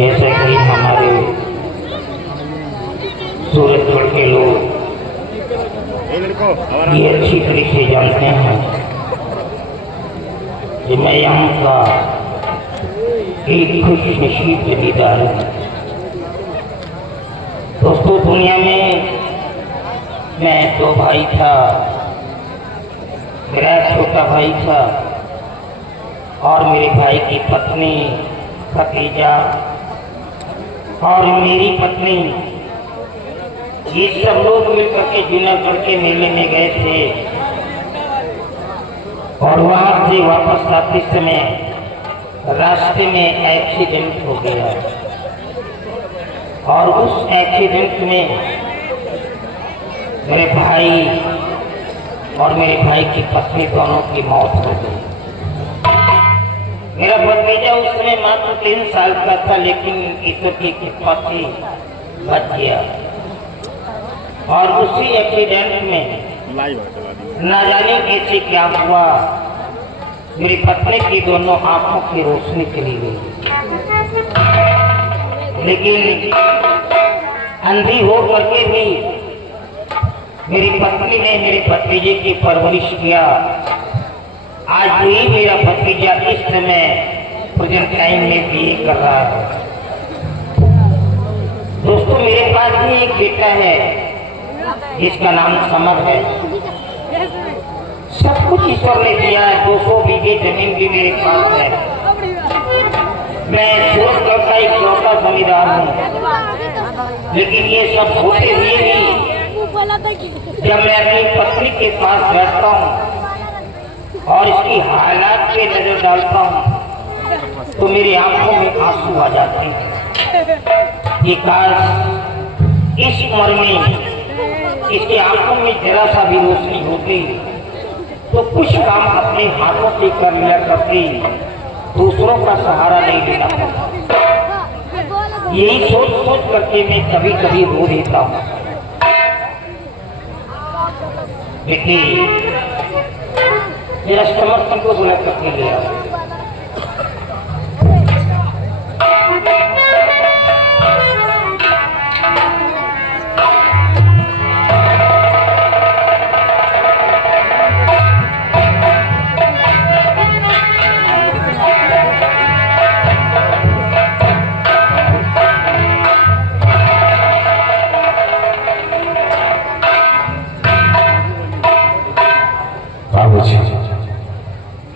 जैसे कि हमारे सूरजगढ़ के लोग ये अच्छी तरह से जानते हैं कि मैं यहाँ का एक खुश नसीब जमींदार हूँ। दोस्तों, दुनिया में मैं दो भाई था, मेरा छोटा भाई था और मेरे भाई की पत्नी, भतीजा और मेरी पत्नी, ये सब लोग मिलकर के जूनागढ़ के मेले में गए थे और वहां से वापस आते समय रास्ते में एक्सीडेंट हो गया और उस एक्सीडेंट में मेरे भाई और मेरे भाई की पत्नी दोनों की मौत हो गई। मेरा भतीजा उस समय मात्र 3 साल का था, लेकिन ईश्वर की कृपा से बच गया और उसी एक्सीडेंट में ना जाने कैसे क्या हुआ, मेरी पत्नी की दोनों आंखों की रोशनी चली गई। लेकिन अंधी हो करके भी मेरी पत्नी ने मेरे भतीजे की परवरिश किया। आज भी मेरा भतीजा इस समय प्रेजेंट टाइम में बीए कर रहा है। दोस्तों, मेरे पास भी एक बेटा है जिसका नाम समर है। सब कुछ ईश्वर ने दिया है, 200 बीघे जमीन भी मेरे पास है। मैं सूरजगढ़ का एक लौटा जमींदार हूँ, लेकिन ये सब होते हुए भी जब मैं अपनी पत्नी के पास बैठता हूँ और इसकी हालात पे नजर डालता हूँ तो मेरी आंखों में आंसू आ जाते हैं। ये काश इस उम्र में इसकी आंखों में जरा सा भी रोशनी होती तो कुछ काम अपने हाथों से कर लिया करती, दूसरों का सहारा नहीं लेना पड़ता। यही सोच सोच करके मैं कभी कभी रो देता हूँ। देखिए, मेरा समर्थन को बुला करके लिया।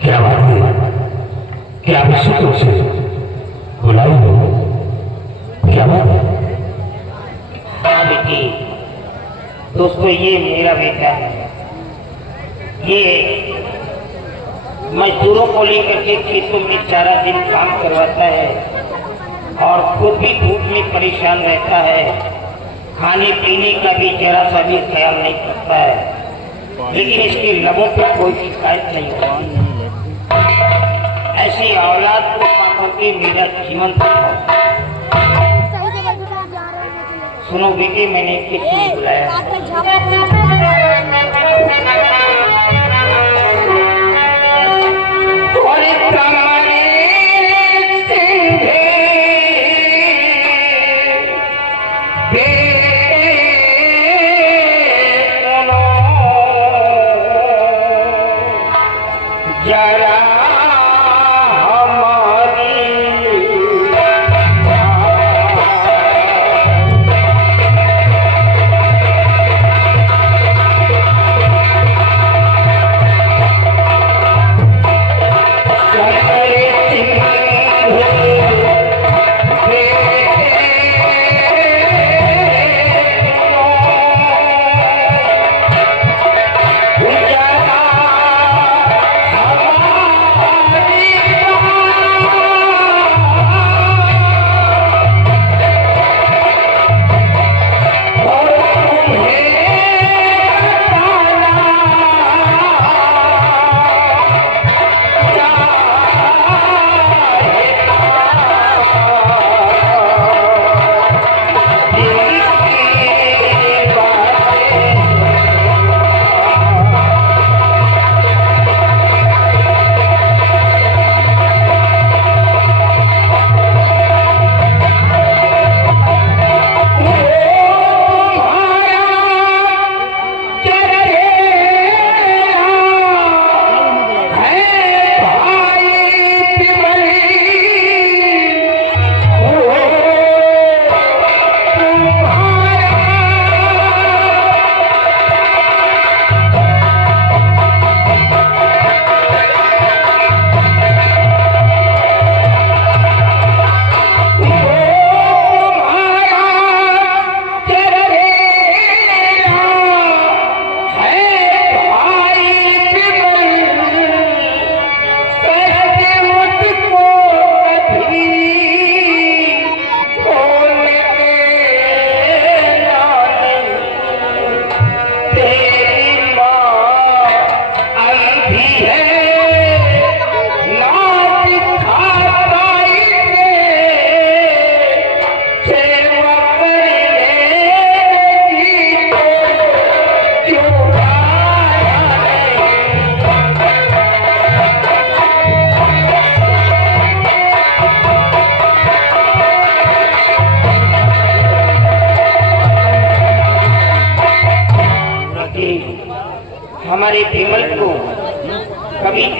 क्या बात है? क्या शुक्र से बुलाई हो? क्या बात है? हाँ बेटी, दोस्तों, ये मेरा बेटा है। ये मजदूरों को लेकर के खेतों में सारा दिन काम करवाता है और खुद भी धूप में परेशान रहता है। खाने पीने का भी जरा सा भी ख्याल नहीं करता है, लेकिन इसके लबों पर कोई शिकायत नहीं होती। ऐसी औलाद को पाकर के मेरा जीवन सुनो बेटे, मैंने किसी बुलाया।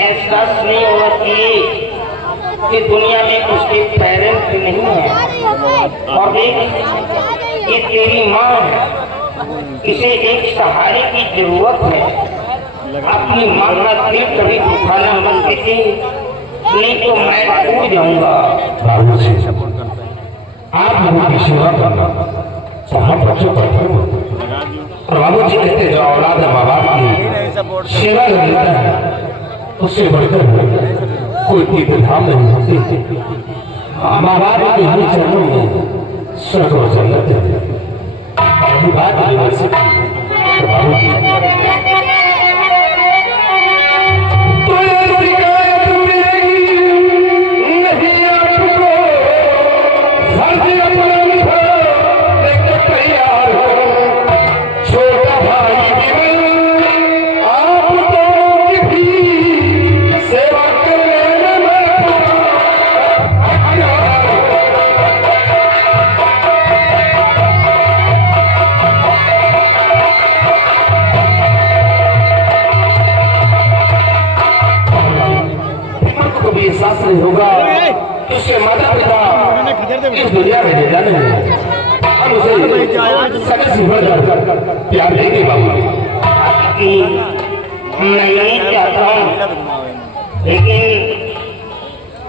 एहसास नहीं होना चाहिए कि दुनिया में उसके पेरेंट नहीं है। और देख, ये तेरी माँ है, इसे एक सहारे की जरूरत है। अपनी माँ का दिल कभी दुखाना मत देती, नहीं तो मैं टूट जाऊंगा। बाबू जी, आप लोगों की सेवा करना जहाँ बच्चों पर और बाबू जी कहते जो औलाद माँ बाप की सेवा कर लेता है उससे बढ़कर कोई तीर्थधाम नहीं होती। माँ बाप के ही चरणों में स्वर्ग और जन्नत है। बात बाबू जी एहसास नहीं होगा कि उसके माता पिता इस दुनिया में ले जाने हम उसे सगे से बढ़कर प्यार देंगे। बाबू मैं नहीं चाहता हूँ, लेकिन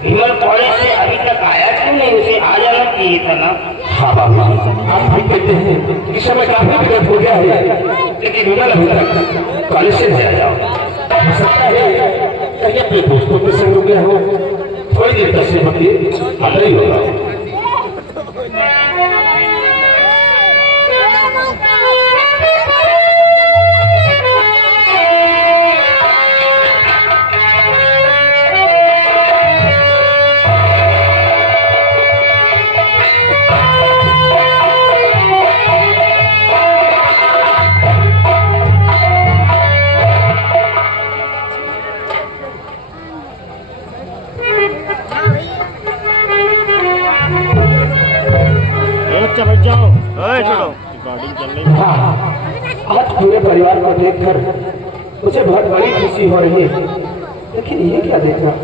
विमल कॉलेज से अभी तक आया क्यों नहीं? उसे आ जाना चाहिए था ना। हाँ बाबू, आप भी कहते हैं कि समय काफी विगत हो गया है, लेकिन विमल अभी तक कॉलेज से नहीं आया। हो सकता है कहीं अपने दोस्तों के संग गया हो, थोड़ी देर तक से बच्चे आता ही होगा। बैठ जाओ, छोड़ो रिकॉर्डिंग चल रही है। आज पूरे परिवार को देखकर मुझे बहुत बड़ी खुशी हो रही है, लेकिन ये क्या देख रहा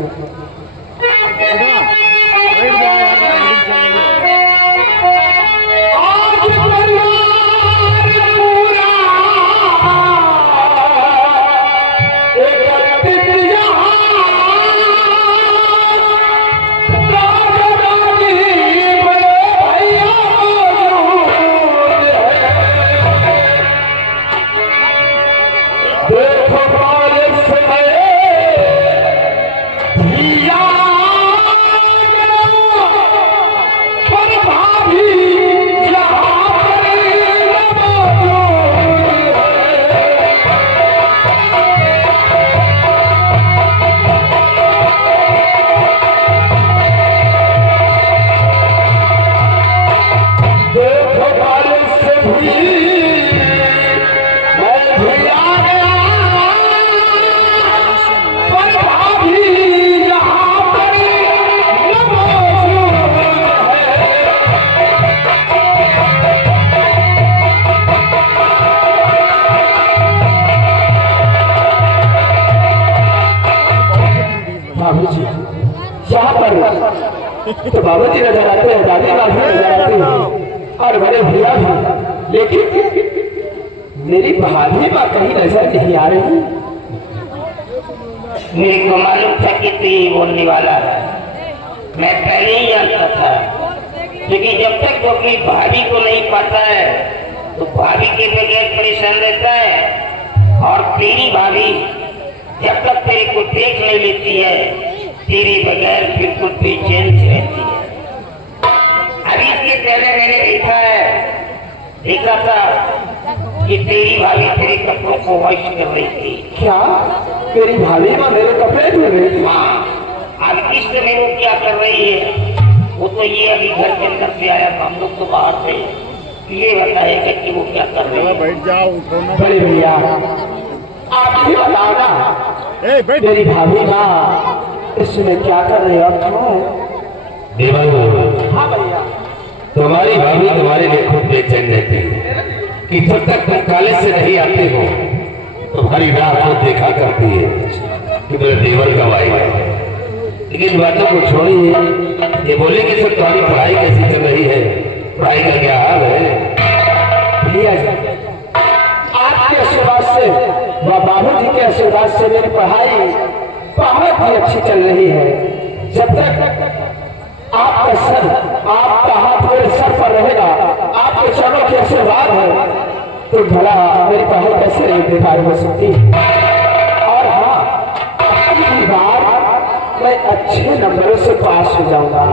यहाँ पर तो बाबा जी नजर आते हैं, दादी माँ भी नजर आती है और बड़े भैया भी, लेकिन मेरी भाभी माँ कहीं नजर नहीं आ रही। मेरे को मालूम था कि तू ही बोलने वाला है, मैं पहले ही जानता था, क्योंकि जब तक वो अपनी भाभी को नहीं पाता है तो भाभी के बगैर परेशान रहता है, और तेरी भाभी जब तक तेरे को देख नहीं लेती है तेरे बगैर बिल्कुल बेचैन रहती है। अभी इसके पहले मैंने देखा था कि तेरी भाभी तेरे कपड़ों को वॉश कर रही थी। क्या मेरी भाभी माँ मेरे कपड़े धो रही थी? हाँ, अब इस समय वो क्या कर रही है वो तो ये अभी घर के अंदर से आया, हम लोग तो बाहर थे, ये बताएगा कि वो क्या कर रही है। बैठ जाओ, बड़े भैया आप ही बताओ ना, मेरी भाभी माँ इसमें क्या कर रहे हो? हाँ भैया, तुम्हारी भाभी तुम्हारे लिए खुद बेचैन रहती है कि जब तक तुम कॉलेज से नहीं आते हो तुम्हारी राह को देखा करती है कि मेरे देवर कब आएगा। लेकिन बातों को छोड़िए, ये बोले कि सर तुम्हारी पढ़ाई कैसी चल रही है, पढ़ाई का क्या हाल है? भैया जी, आपके आशीर्वाद से व बाबूजी के आशीर्वाद से मेरी पढ़ाई बहुत ही अच्छी चल रही है। जब तक आपका सर, आपका हाथ मेरे सर पर रहेगा, आपके चरणों के आशीर्वाद है, तो भला मेरी पढ़ाई कैसे नहीं बेकार हो सकती। और हाँ, अगली बार मैं अच्छे नंबरों से पास हो जाऊंगा।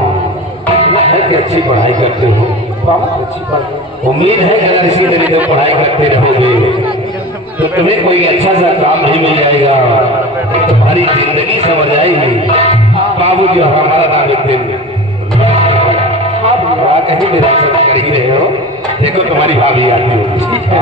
है कि अच्छी पढ़ाई करते हो, बहुत अच्छी पढ़ाई। उम्मीद है कि अगर इसी तरीके से पढ़ाई करते रहोगे तो तुम्हें कोई अच्छा सा काम नहीं मिल जाएगा, तुम्हारी जिंदगी समझ आएगी। बाबूजी और हमारा नाम एक दिन कहीं मेरा सब कर ही रहे हो। देखो तुम्हारी भाभी आती हो। ठीक है।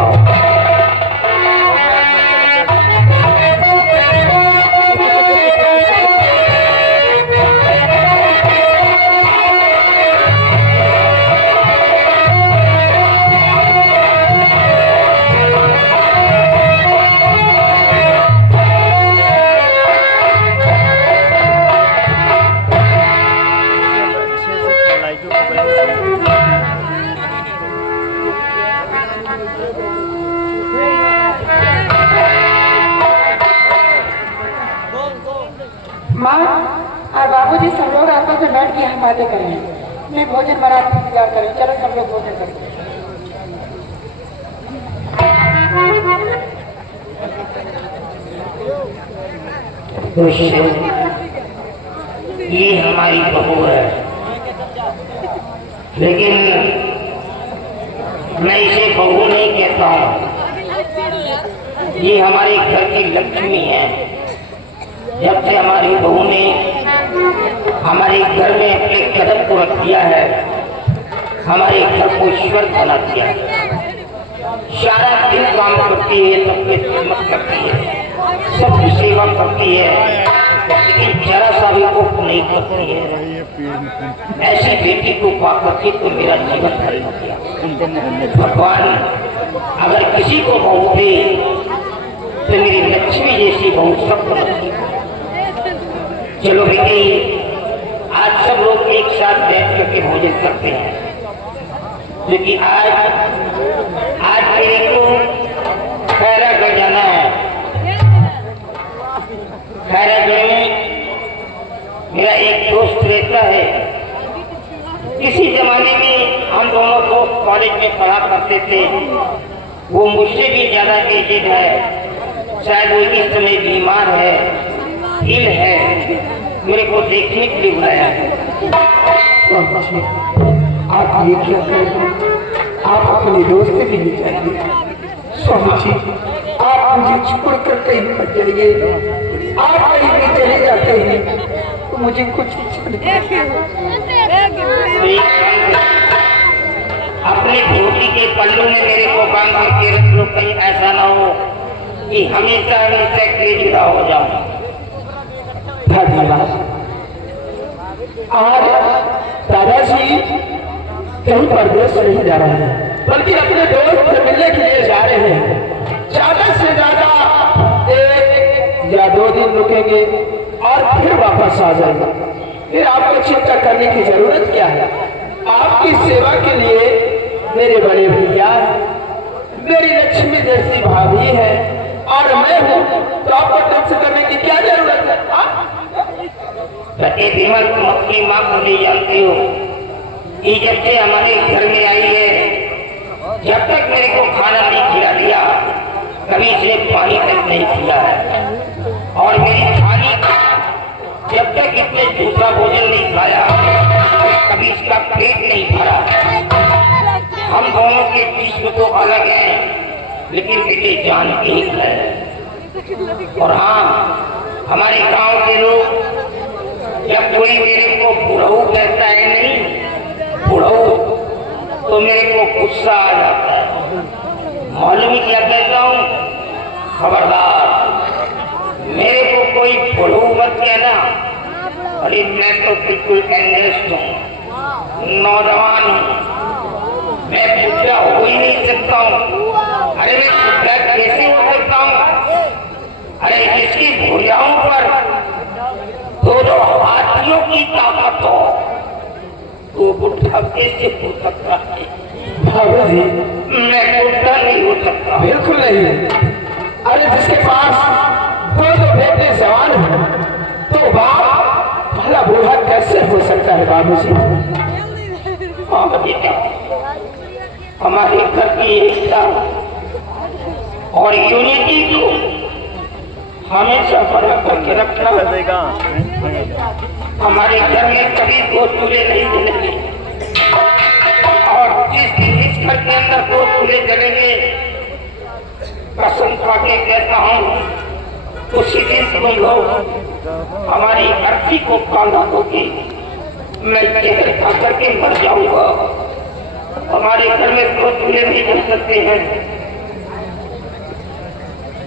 माँ और बाबूजी सब लोग आपस में बैठ के हम बातें करें। मैं भोजन बना के इंतजार करें। चलो सब लोग भोजन करें। ये हमारी बहू है, लेकिन मैं इसे बहू नहीं कहता हूँ। ये हमारे घर की लक्ष्मी है। जब से हमारी बहू ने हमारे घर में अपने कदम को रख दिया है, हमारे घर को ईश्वर बना दिया। सारा दिन काम करती है, सबकी खिदमत करती है, सबकी सेवा करती है, लेकिन जरा सा भी उप नहीं करती है। ऐसी बेटी को पाकर के तो मेरा जीवन धन्य हो गया। भगवान अगर किसी को बहू दे तो मेरी लक्ष्मी जैसी बहू सब बनती। चलो बेटी, आज सब लोग एक साथ बैठ करके भोजन करते हैं, क्योंकि आज मेरे को खैरागढ़ जाना है। खैरागढ़ में मेरा एक दोस्त रहता है। किसी जमाने में हम दोनों दोस्त कॉलेज में पढ़ा करते थे। वो मुझसे भी ज्यादा एजेड है, शायद वो इस समय बीमार है, इल है। मेरे को देखने के लिए बुलाया है। आप ये क्या करें? आप अपने दोस्त के लिए जाइए। स्वामी जी, आप मुझे छोड़कर कहीं मत जाइए। आप कहीं भी चले जाते हैं तो मुझे कुछ अपने धोती के पल्लू में मेरे को बांध करके रख लो, कहीं ऐसा ना हो कि हमेशा हमेशा के लिए जुदा हो जाऊं। आज दादाजी कहीं परदेश नहीं जा रहे हैं, बल्कि अपने दोस्त से मिलने के लिए जा रहे हैं। ज्यादा से ज्यादा 1 या 2 दिन रुकेंगे और फिर वापस आ जाएंगे। फिर आपको चिंता करने की जरूरत क्या है? आपकी सेवा के लिए मेरे बड़े भैया, मेरी लक्ष्मी जैसी भाभी है और मैं हूँ, तो आपको टेंशन करने की क्या जरूरत है? बच्चे दिमाग तुम अपनी माँ को नहीं जानती हो। ये जब से हमारे घर में आई है, जब तक मेरे को खाना नहीं खिला दिया, कभी से पानी तक नहीं पिया है। और मेरी थाली जब तक इसने झूठा भोजन नहीं खाया, कभी इसका पेट नहीं भरा। हम दोनों के बीच में तो अलग है, लेकिन बेटे जान एक है। और हाँ, हमारे गांव के लोग जब कोई मेरे को बुढ़ऊ कहता है, नहीं बुढ़ऊ, तो मेरे को गुस्सा आ जाता है। मालूम ही क्या कहता हूँ? खबरदार, मेरे को कोई बुढ़ऊ मत कहना। अरे मैं तो बिल्कुल एंगेस्ट हूँ, नौजवान हूँ, मैं बुढ़ा हो ही नहीं सकता हूँ। अरे मैं बुढ़ा कैसे हो सकता हूँ? अरे जिसकी भुजाओं पर अब कैसे हो सकता है? बाबूजी मैं उल्टा नहीं हो सकता। बिल्कुल नहीं। अरे जिसके पास दो बेटे जवान हो तो बाप भला बूढ़ा कैसे हो सकता है बाबूजी? हाँ बेटा, हमारे घर की एकता और यूनिटी को हमेशा बना करके रखना। हमारे घर में कभी दो चूल्हे नहीं जलेंगे, और जिस दिन इस घर के अंदर दो चूल्हे जलेंगे, कसम खा के कहता हूँ उसी दिन तुम लोग हमारी अर्थी को कांधा दोगे। मैं जहर खा करके मर जाऊंगा। हमारे घर में दो चूल्हे नहीं जल सकते हैं।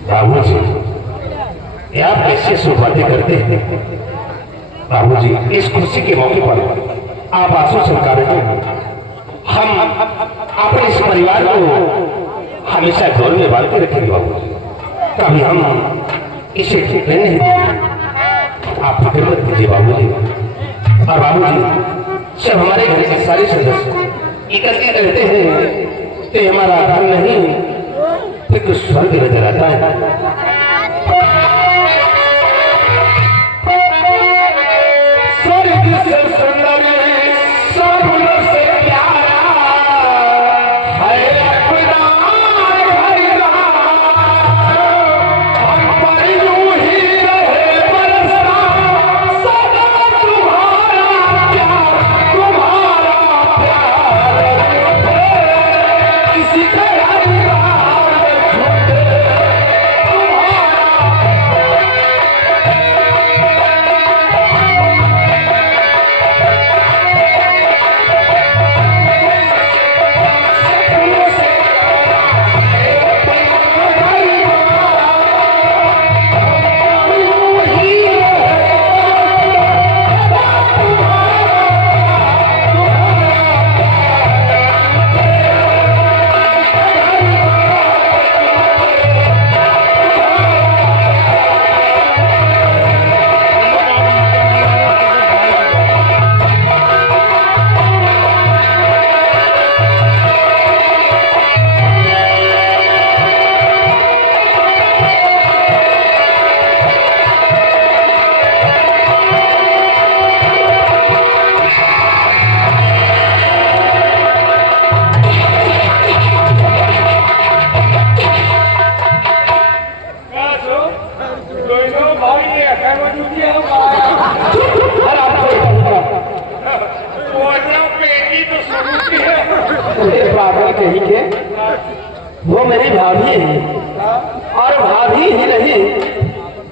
बाबूजी ये आप कैसे सुबातें करते हैं? बाबूजी इस खुशी के मौके पर आप आंसू छलका रहे हैं। हम अपने इस परिवार को हमेशा गौर में बांधते रखेंगे बाबूजी। कभी हम इसे ठेकने नहीं देंगे। आप फिक्र मत कीजिए बाबूजी। और बाबूजी जब हमारे घर के सारे सदस्य एकत्रित रहते हैं तो हमारा घर नहीं एक स्वर्ग नजर आता है। स्वर्ग से सुंदर स्वर्ग से प्यारा है खुदा हम पर यूं ही रहे बरसना सदा तुम्हारा प्यार किसी का कहीं के वो मेरी भाभी है, और भाभी ही नहीं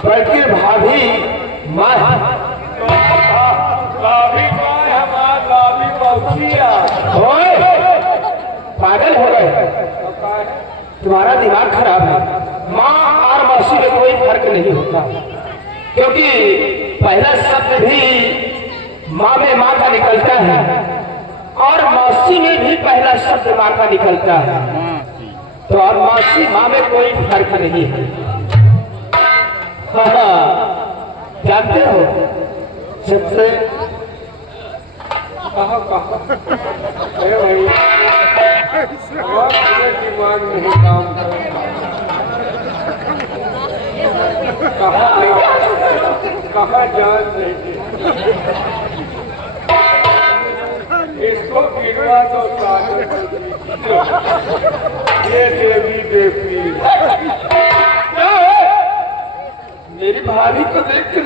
बल्कि भाभी माँ है। ओए, पागल हो गए? तुम्हारा दिमाग खराब है। माँ और मौसी में कोई फर्क नहीं होता, क्योंकि पहला शब्द भी माँ में माँ का निकलता है और मौसी में भी पहला शब्द माँ का निकलता है। तो और मौसी माँ में कोई फर्क नहीं है। हाँ, जानते हो सबसे अरे भाई दिमाग नहीं काम कहा जान नहीं इसको गिरवा तो ये देवी देवी मेरी भाभी को देख कर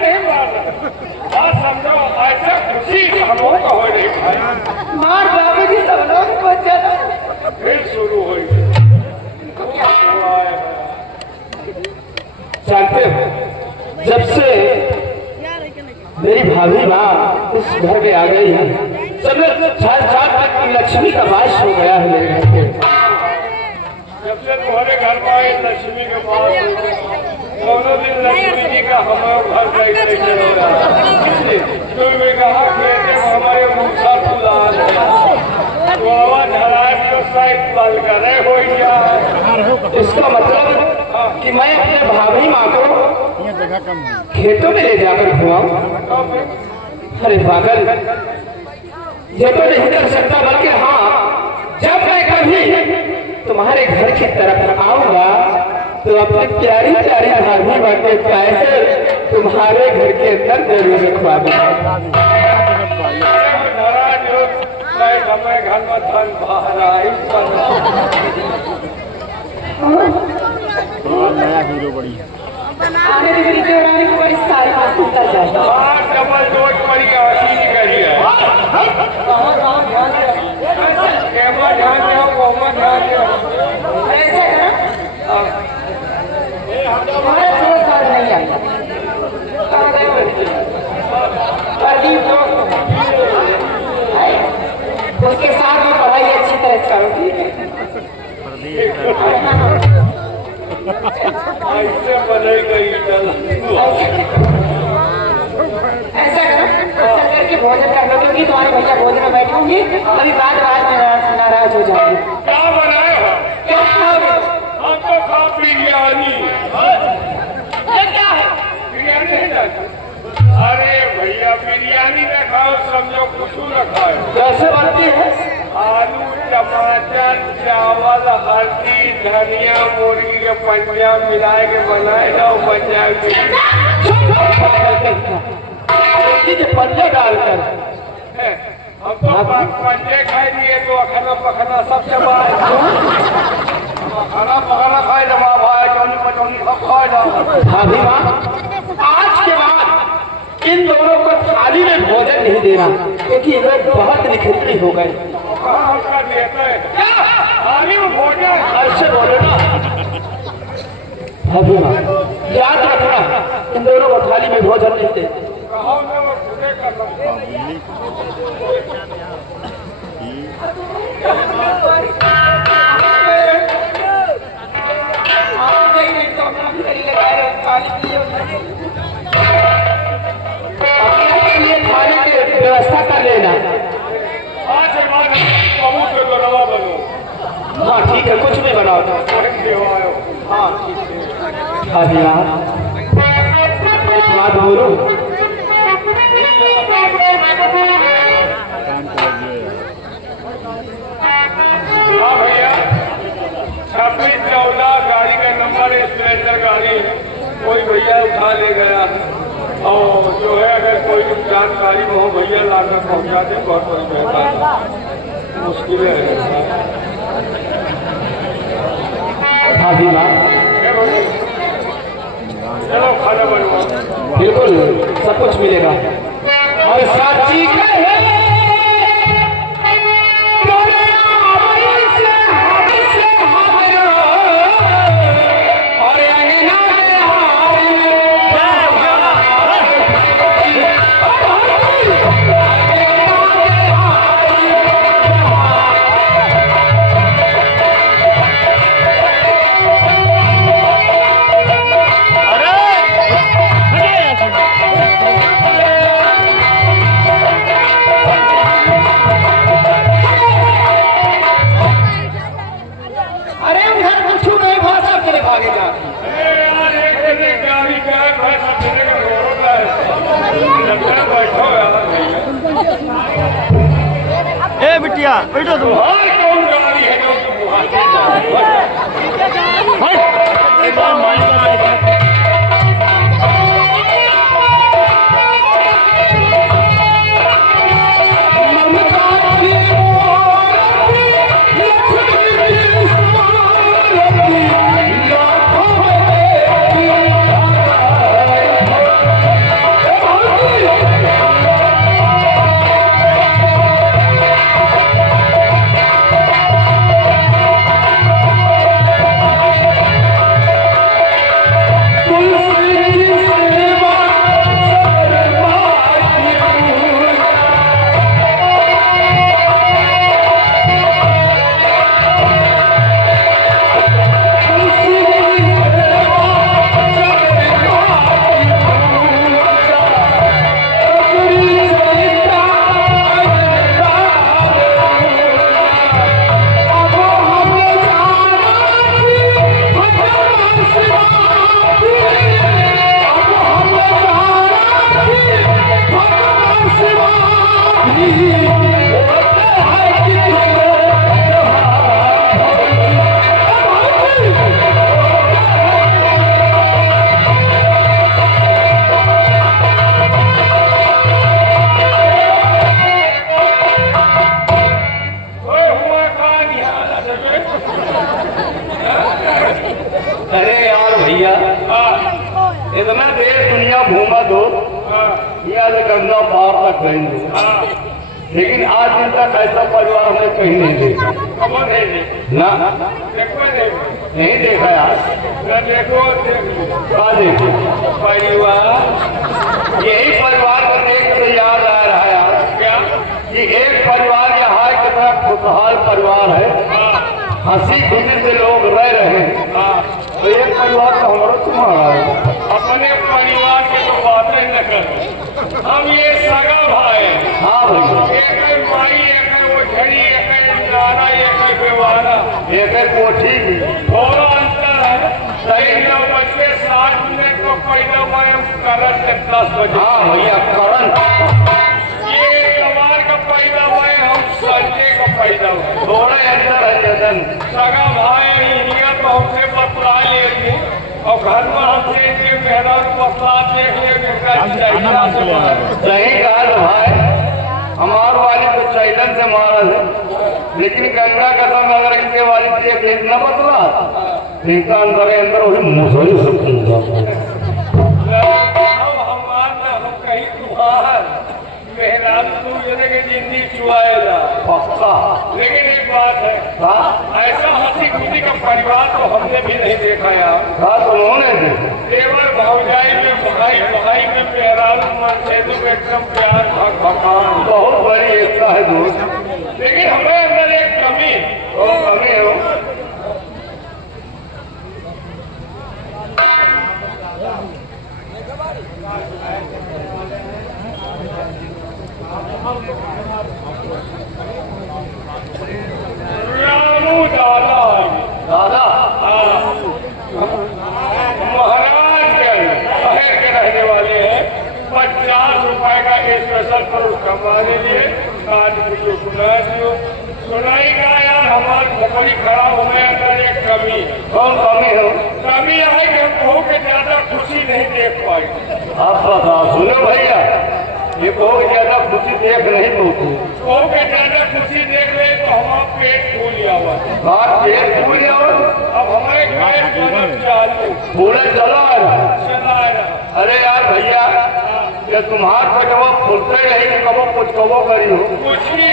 नहीं मार समझो ऐसा खुशी हम लोग का हो रही मार बाबू जी सब लोग को चला फिर शुरू हो जानते हो जब से मेरी भाभी माँ इस घर में आ गई है समय चार तक की लक्ष्मी का वास हो गया है मेरे घर पे। जब से तुम्हारे घर में आई लक्ष्मी के पास दोनों दिन लक्ष्मी जी का हमारे घर गए तुमने कहा कि हमारे मूसा फुलाल तो आवाज हराज को साइड बंद करे हो गया। इसका मतलब कि मैं अपने भाभी माँ को खेतों में ले जाकर घुमाऊं। अरे पागल, ये तो नहीं कर सकता, बल्कि हाँ, जब मैं कभी तुम्हारे घर की तरफ आऊंगा तो अपनी प्यारी प्यारी धार्मिक बातें पैसे तुम्हारे घर के अंदर जरूर रखवा दूंगा। नया हीरो बड़ी आने वाली देवरानी को बड़ी सारी बात सुनता जाए। ऐसे है ना? हमारा थोड़ा साथ नहीं आता। प्रदीप दोस्त उसके साथ में पढ़ाई अच्छी तरह से करो, ठीक है? ऐसा करो, अच्छा करके भोजन कर लो, क्योंकि तुम्हारे भैया भोजन में बैठे होंगे, अभी बाद में नाराज हो जाएंगे। क्या बनाए हो? क्या खाओगे? हमको खाओ बिरयानी। ये क्या है? बिरयानी है ना? अरे भैया बिरयानी न खाओ, समझो कुछ न खाओ। कैसे बनती है? आलू, टमाटर, चावल, हल्दी, धनिया, मुर्गी के पंजा मिला के बनाए ना, वो बन जाए पंजा डालकर हम तो पंजे खाए दिए तो अखना पखना सबसे बाहर खाना पकाना खाए ना, माँ भाई चौनी पचौनी सब खाए ना। भाभी माँ, आज के बाद इन दोनों को थाली में भोजन नहीं देना, क्योंकि ये लोग बहुत निखिलती हो गए। कहाँ कर देते हैं? थाली में भोजन ऐसे बोले ना भाभी माँ, याद रखना, इन दोनों को थाली में भोजन नहीं देते। कहाँ में वो छुटे कर लो। अपने लिए खाने की व्यवस्था कर लेना। आज के बाद बहुत के बनवा बनो। हाँ ठीक है, कुछ भी बनाओ। हाँ ठीक है। भाभी माँ, एक बात बोलूं? हाँ भैया, 2614 गाड़ी का नंबर है, स्प्लेंडर गाड़ी, कोई भैया उठा ले गया, और जो है अगर कोई जानकारी में हो भैया लाकर पहुंचा दे, बहुत बड़ी मेहरबानी। मुश्किल है भाभी माँ, चलो खाना बनवा। बिल्कुल सब कुछ मिलेगा। और साची कहे ए बिटिया बैठो तुम। कौन गाड़ी है जो तुम वहाँ या गंगा पार तक गए, लेकिन आज दिन तक ऐसा परिवार हमने कहीं नहीं देखा। कमर है जी, ना देखो देखो नहीं देखा यार। ना देखो देखो क्या देखे? परिवार यही परिवार को देख तो याद आ रहा है यार क्या कि एक परिवार यहाँ है, कितना खुशहाल परिवार है, हंसी खुशी से लोग रह रहे हैं। तो एक परिवार तो हमारा तुम्हारा है। अपने परिवार की तो बातें न करो, हम ये सगा भाई हाँ भैया, एक माई एक ओझड़ी एक नाना एक बेवारा एक एक कोठी भी थोड़ा अंतर है। सही 9 बज के 60 मिनट को पहले मैं करंट 10 बजे। हाँ भैया, करण ये कमार का पैदा हुआ है, हम संजय का पैदा हुआ। थोड़ा अंतर है जतन। सगा भाई इंडिया तो हमसे बतला लेती और घर में हमसे इनके मेहरा बतला देख ले सही कहा भाई, हमार वाली तो चैलन से मारा है, लेकिन गंगा कसम अगर इनके वाली देख ले न बदला, इनका अंदर अंदर वही मुसोई सकूंगा। हम कहीं तुम्हार मेहरान तू जैसे कि जिंदगी चुआएगा पक्का लेकिन एक बात है, हाँ ऐसा हंसी खुशी का परिवार तो हमने भी नहीं देखा यार। हाँ, तो उन्होंने भी केवल भौजाई में भाई में मेहरान मनसेदों में एकदम प्यार भगवान, बहुत बड़ी एकता है दोस्त। लेकिन हमें अंदर एक कमी तो कमी हो रामू दादा दादा, महाराजगंज शहर के रहने वाले हैं। 50 रुपए का स्पेशल पुरस्कार हमारे लिए आज मुझे सुना दियो सुनाई का यार। हमारी खोपड़ी खराब होने अंदर एक कमी है। कौन कमी हो? कमी आई कि हम बहू के ज्यादा खुशी नहीं देख पाएंगे। आप बता सुनो भैया, ये बहुत ज्यादा खुशी देख नहीं पाती। बहू के ज्यादा खुशी देख ले तो हमारा पेट फूल जावा। बात पेट फूल जाओ, अब हमारे पेट कदम चालू पूरे चला चला रहा। अरे यार भैया, ये तुम्हार पेटवा फूलते रही कि कबो कुछ कबो करी हो। कुछ भी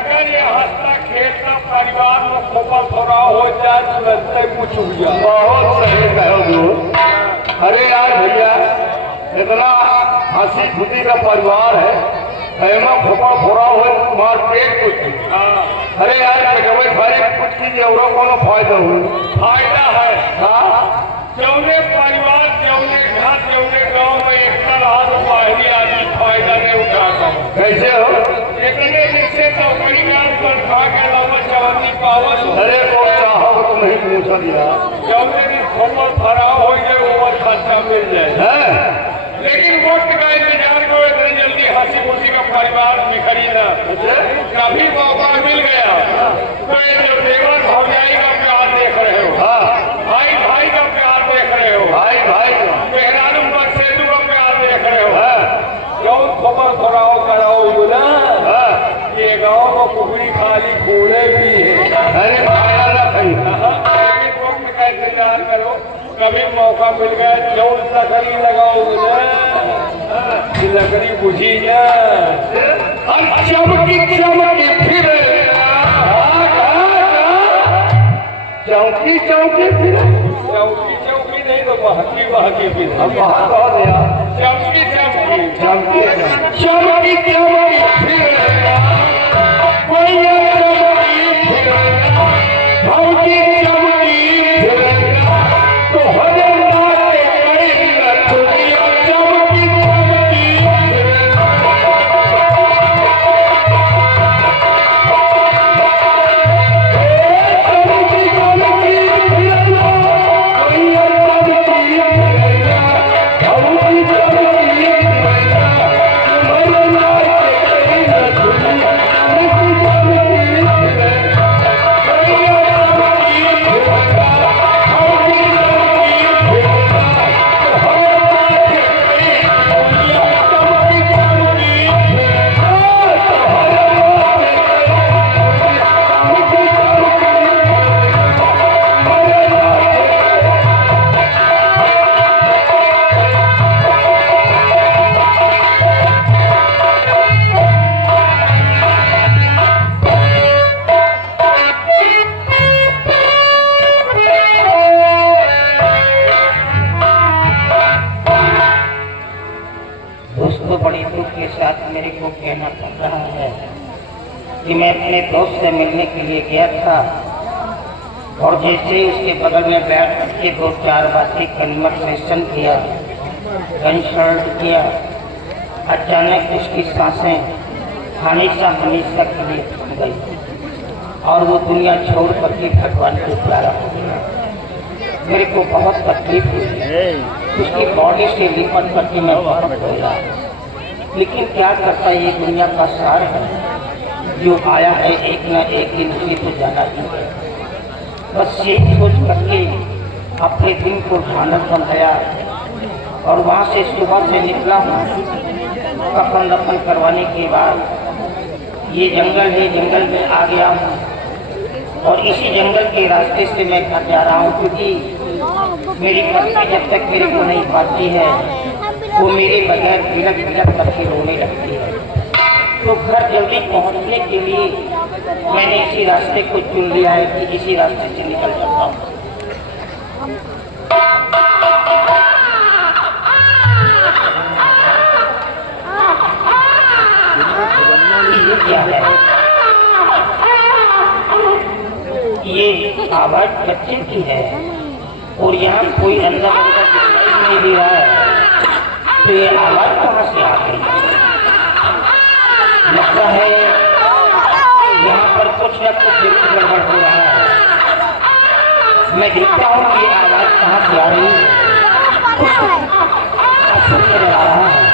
अगर ये हंसता खेलता परिवार में खोपा थोड़ा हो जाए तुरंत कुछ हो जाए। बहुत सही कहो दोस्त। अरे यार भैया, इतना हंसी खुशी का परिवार है, ऐमा खोपा फोड़ा हुआ तो तुम्हारा पेट कुछ। अरे यार पेटवे भाई कुछ कीजिए और कोनो फायदा हो। फायदा है हाँ जौने परिवार जौने घर जौने गांव में एक हाथ बाहरी आदमी फायदा नहीं उठाता। कैसे हो? इतने जिससे चौकड़ी काम तनख्वाह के अलावा जवानी पावर अरे को चाहो तो नहीं पूछा दिया जौने दिन खोमर फराव हो जाए वो खर्चा मिल जाए। है। लेकिन वक्त का इंतजार करो, इतनी जल्दी हंसी खुशी का परिवार बिखरी ना। कभी मौका मिल गया तो ये जो देवर भौजाई का प्यार देख रहे हो, हाँ भाई भाई का प्यार देख रहे हो, भाई भाई मेहरानू मनसेदू का प्यार देख रहे हो, हाँ जो खबर कराओ कराओ बोला हाँ। ये गाँव में कुकड़ी खाली घोड़े भी है। अरे खाया ना कहीं। लेकिन वक्त का इंतजार करो, कभी मौका मिल गया जो लकड़ी लगाओ बोला लकड़ी बुझी ना चमकी चमकी फिर चौकी चौकी फिर चौकी चौकी नहीं तो बहकी बहकी फिर हम बाहर कह दिया चमकी चमकी चमकी चमकी चमकी फिर कोई चमकी फिर भौजी चमकी फिर तो हरे नाते कई दुनिया चमकी चमकी दोस्तों बड़ी दुख के साथ मेरे को कहना पड़ रहा है कि मैं अपने दोस्त से मिलने के लिए गया था और जैसे उसके बगल में बैठ करके 2-4 बातें कन्वर्सेशन किया, कंसल्ट किया, अचानक उसकी सांसें हमेशा के लिए थम गई और वो दुनिया छोड़ करके भगवान को प्यारा हो गया। मेरे को बहुत तकलीफ हुई, उसकी बॉडी से लिपट करके मैं बहुत रोया, लेकिन क्या करता ये दुनिया का सार है, जो आया है एक न एक दिन उसे तो जाना ही है। बस यही सोच करके अपने दिन को ढालक बनाया और वहाँ से सुबह से निकला हूँ। कफन दफन करवाने के बाद ये जंगल है, जंगल में आ गया हूँ और इसी जंगल के रास्ते से मैं घर जा रहा हूँ, क्योंकि मेरी पत्नी जब तक मेरे को नहीं पाती है वो मेरे बगैर बिलक बिलक करके रोने लगती है। तो घर जल्दी पहुँचने के लिए मैंने इसी रास्ते को चुन लिया है कि इसी रास्ते से निकल जाता हूँ। ये क्या है? ये आवाज बच्चे की है और यहाँ कोई अंदर अंदर दिखाई नहीं दे रहा है, तो ये आवाज कहाँ से आ गई? लगता है यहाँ पर कुछ न कुछ गड़बड़ हो रहा है। मैं देखता हूँ कि ये आवाज कहाँ से आ रही है, कुछ असर नजर आ रहा है।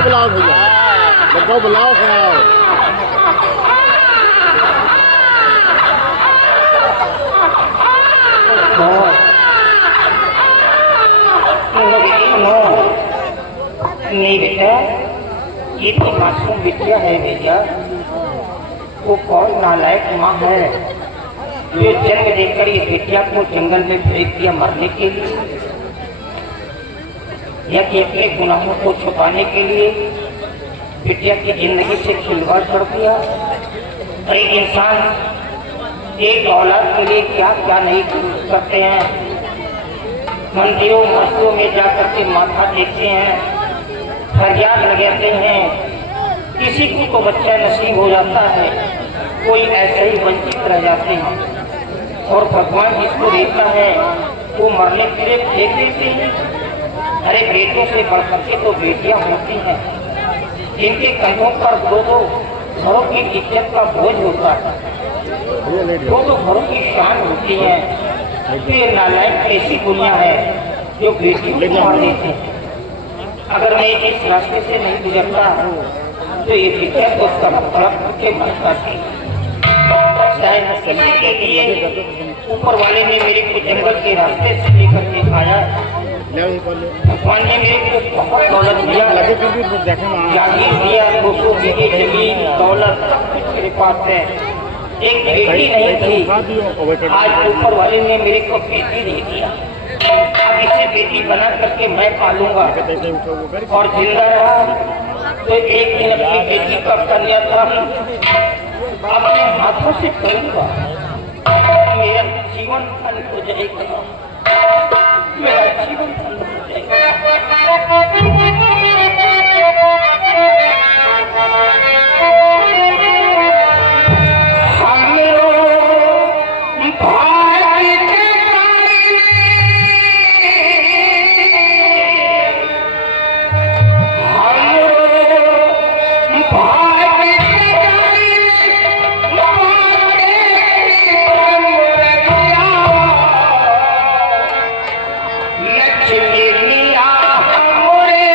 बुलाओ भैया, देखो बुलाओ खाओ। नहीं बेटा, ये तो मासूम बिटिया है भैया। वो कौन नालायक माँ है जो जन्म देकर इस बिटिया को जंगल में फेंक दिया मरने के लिए, या कि अपने गुनाहों को छुपाने के लिए बिटिया की जिंदगी से खिलवाड़ कर दिया। अरे इंसान एक औलाद के लिए क्या क्या नहीं करते हैं। मंदिरों मस्जिदों में जाकर के माथा टेकते हैं, फरियाद लगाते हैं। किसी को तो बच्चा नसीब हो जाता है, कोई ऐसे ही वंचित रह जाते हैं और भगवान जिसको देता है वो मरने के लिए फेंक देते हैं। अरे बेटों से बढ़कर के तो बेटियां होती हैं, जिनके कंधों पर दो घरों की इज्जत का बोझ होता है, दो घरों की शान होती है। ये नालायक ऐसी दुनिया है जो बेटियों को मार देते हैं। अगर मैं इस रास्ते से नहीं गुजरता तो ये बेटियां तो तड़प के मरता थी। शायद किसी के लिए ऊपर वाले ने मेरे को जंगल के रास्ते से लेकर के आया। भगवान ने मेरे को बहुत दौलत दिया, जागीर दिया, 200 बीघे जमीन, दौलत सब कुछ मेरे पास है। एक बेटी नहीं थी, आज ऊपर वाले ने मेरे को बेटी दे दिया। अब इसे बेटी बना करके मैं पालूंगा और जिंदा रहा तो एक दिन अपनी बेटी का कन्यादान अपने हाथों से करूंगा। मेरा जीवन धन हो जाएगा, मेरा जीवन धन हो जाएगा। लक्ष्मी लिया मोरे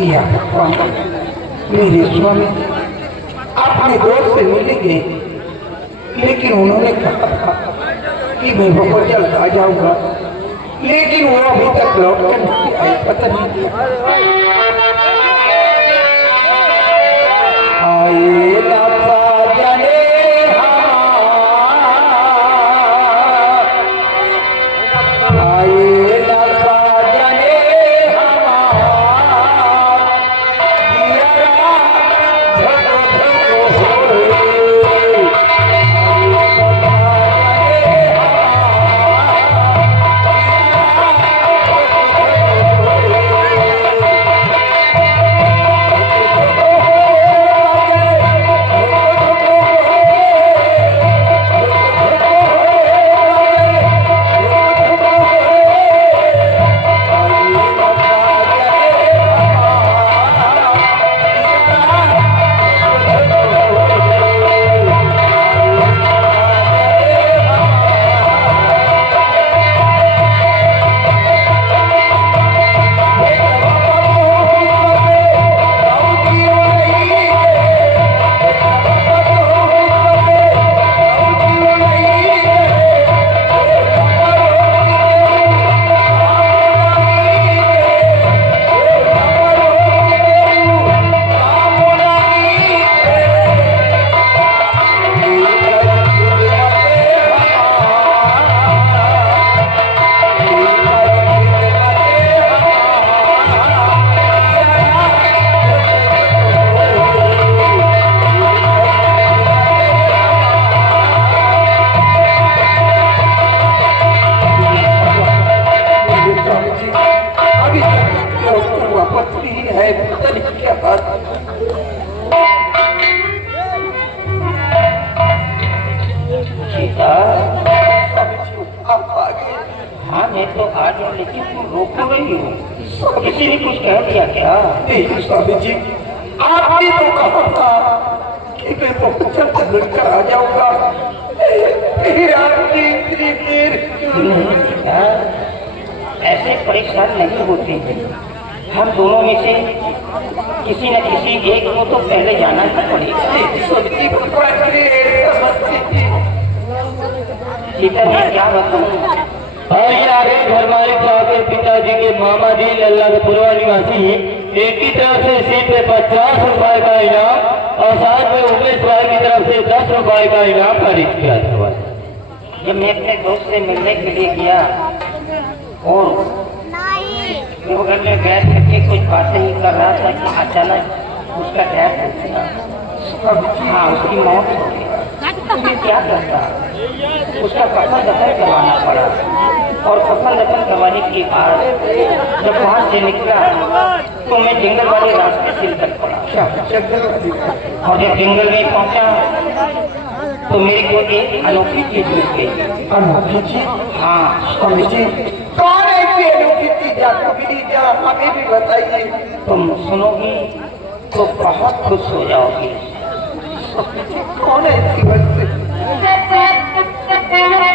या भगवान, मेरे स्वामी अपने दोस्त से मिलने गए, लेकिन उन्होंने कहा था कि मैं बहुत जल्द आ जाऊंगा, लेकिन वो अभी तक लौट कर नहीं आए। पता नहीं आए ना जाने आए ना जाने हाँ मैं तो आ गया, लेकिन तुम रोको नहीं हो। किसी ने कुछ कह दिया क्या? नहीं स्वामी जी, आपने तो कहा था कि मैं बहुत जल्द मिलकर आ जाऊंगा, फिर आपने इतनी देर क्यों? ऐसे परेशान नहीं होते हैं। हम दोनों में से किसी न किसी एक को तो पहले जाना ही पड़ेगा। सीता मैं क्या बताऊँ? और ये आगे घर मालिक साहब के पिताजी के मामा जी लल्ला के पूर्वा निवासी एक की तरफ से सीट पे 50 रुपए का इनाम और साथ में उमेश भाई की तरफ से 10 रुपए का इनाम खरीद किया था। जब मैं अपने दोस्त से मिलने के लिए गया और वो घर में बैठ करके कुछ बातें ही कर रहा था कि अचानक उसका डैड हो गया। हाँ, उसकी मौत हो गई। मैं क्या करता? उसका कफन दफन करवाना पड़ा और कफन दफन करवाने के बाद जब वहाँ से निकला तो मैं जंगल वाले रास्ते से निकल पड़ा और जब जंगल में पहुँचा तो मेरे को एक अनोखी चीज मिल गई। अनोखी चीज? हाँ स्वामी जी, कौन है ये अनोखी चीज? आपको मिली क्या? हमें भी बताइए। तुम सुनोगी तो बहुत खुश हो जाओगी। कौन है इसकी वजह से? मेरी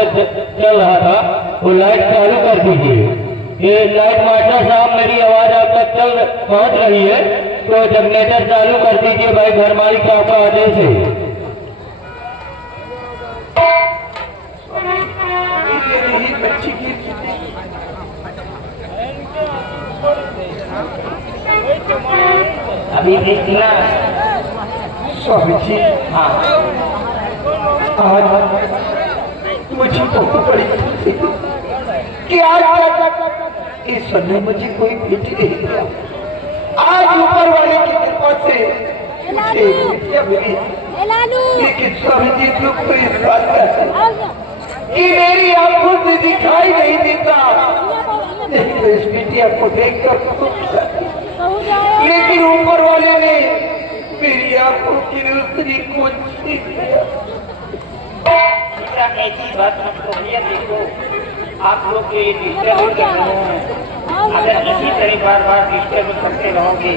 मोबाइल चल रहा था वो लाइट चालू कर दीजिए। ये लाइट मास्टर साहब मेरी आवाज आप तक पहुंच रही है तो जनरेटर चालू कर दीजिए भाई घर मालिक साहब का आदेश है। अभी देखना स्वामी जी हाँ आज मुझे बहुत बड़ी खुशी हुई कि आज इस समय मुझे कोई बेटी नहीं दिया। आज ऊपर वाले की कृपा से मुझे एक बेटियां मिली। लेकिन स्वामी जी तो कोई इस बात का है कि मेरी आंखों से दिखाई नहीं देता, नहीं तो इस बेटिया को देखकर लेकिन ऊपर वाले ने मेरी आंखों की रोशनी को छीन लिया। बेटा ऐसी बात मत कहिए। देखो आप लोग के डिस्टर्ब कर रहे हैं, अगर इसी तरह बार बार डिस्टर्ब करते रहोगे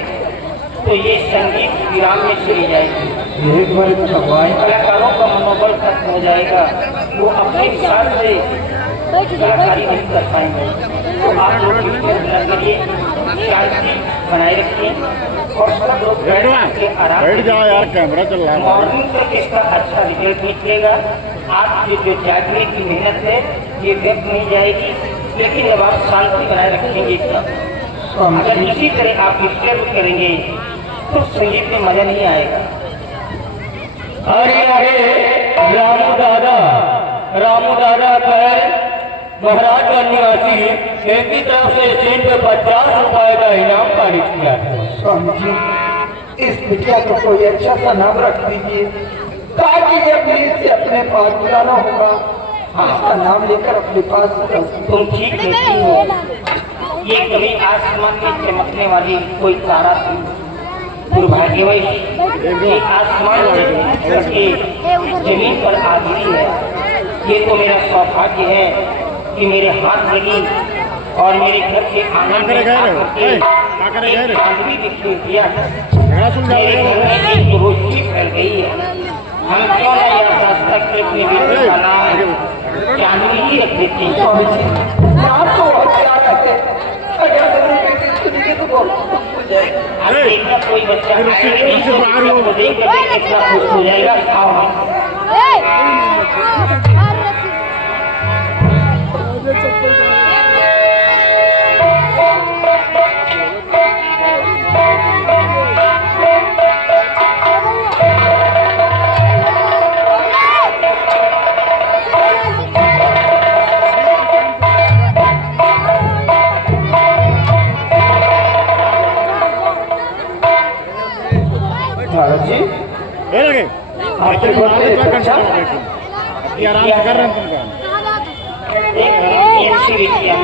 तो ये संगीत विराम में चली जाएगी। एक बार कलाकारों का मनोबल खत्म हो जाएगा, वो अपने हिसाब से कलाकारी नहीं कर पाएंगे। तो आप लोग डिस्टर्ब न करिए, शांति बनाए रखिए और सब लोग बैठ जाओ यार, कैमरा चल रहा है। मॉर्निंग तक इसका अच्छा रिजल्ट निकलेगा। आपकी जो जागने की मेहनत है ये व्यर्थ नहीं जाएगी, लेकिन जब आप शांति बनाए रखेंगे अगर इसी तरह आप डिस्टर्ब करेंगे तो संगीत में मजा नहीं आएगा। अरे अरे रामू दादा खैर महाराजगंज निवासी इनकी तरफ से स्टेज पे 50 रुपए का इनाम पारित किया था। स्वामी जी इस बिटिया को कोई अच्छा सा नाम रख दीजिए ताकि जब भी इसे अपने पास बुलाना होगा इसका नाम लेकर अपने पास तुम ठीक कहती हो, ये कभी आसमान में चमकने वाली कोई तारा थी। दुर्भाग्यवश ये आसमान से जमीन पर आ गिरी है। ये तो मेरा सौभाग्य है कि मेरे हाथ लगी और मेरे घर के आंगन में चांदनी दिखाई दिया। मेरे घर में एक रोशनी फैल गई है। हम क्यों ना यह रास्ता के अपने बेटे का नाम चांदनी ही रख देते हैं। स्वामी जी नाम तो बहुत प्यारा है, अगर मेरी बेटी सुनेगी तो बहुत खुश हो जाएगी। अब देखना कोई बच्चा को देख कर इतना खुश हो जाएगा। आओ महाराज जी आपके आराम कर रहे हैं एक अच्छी बेटी है।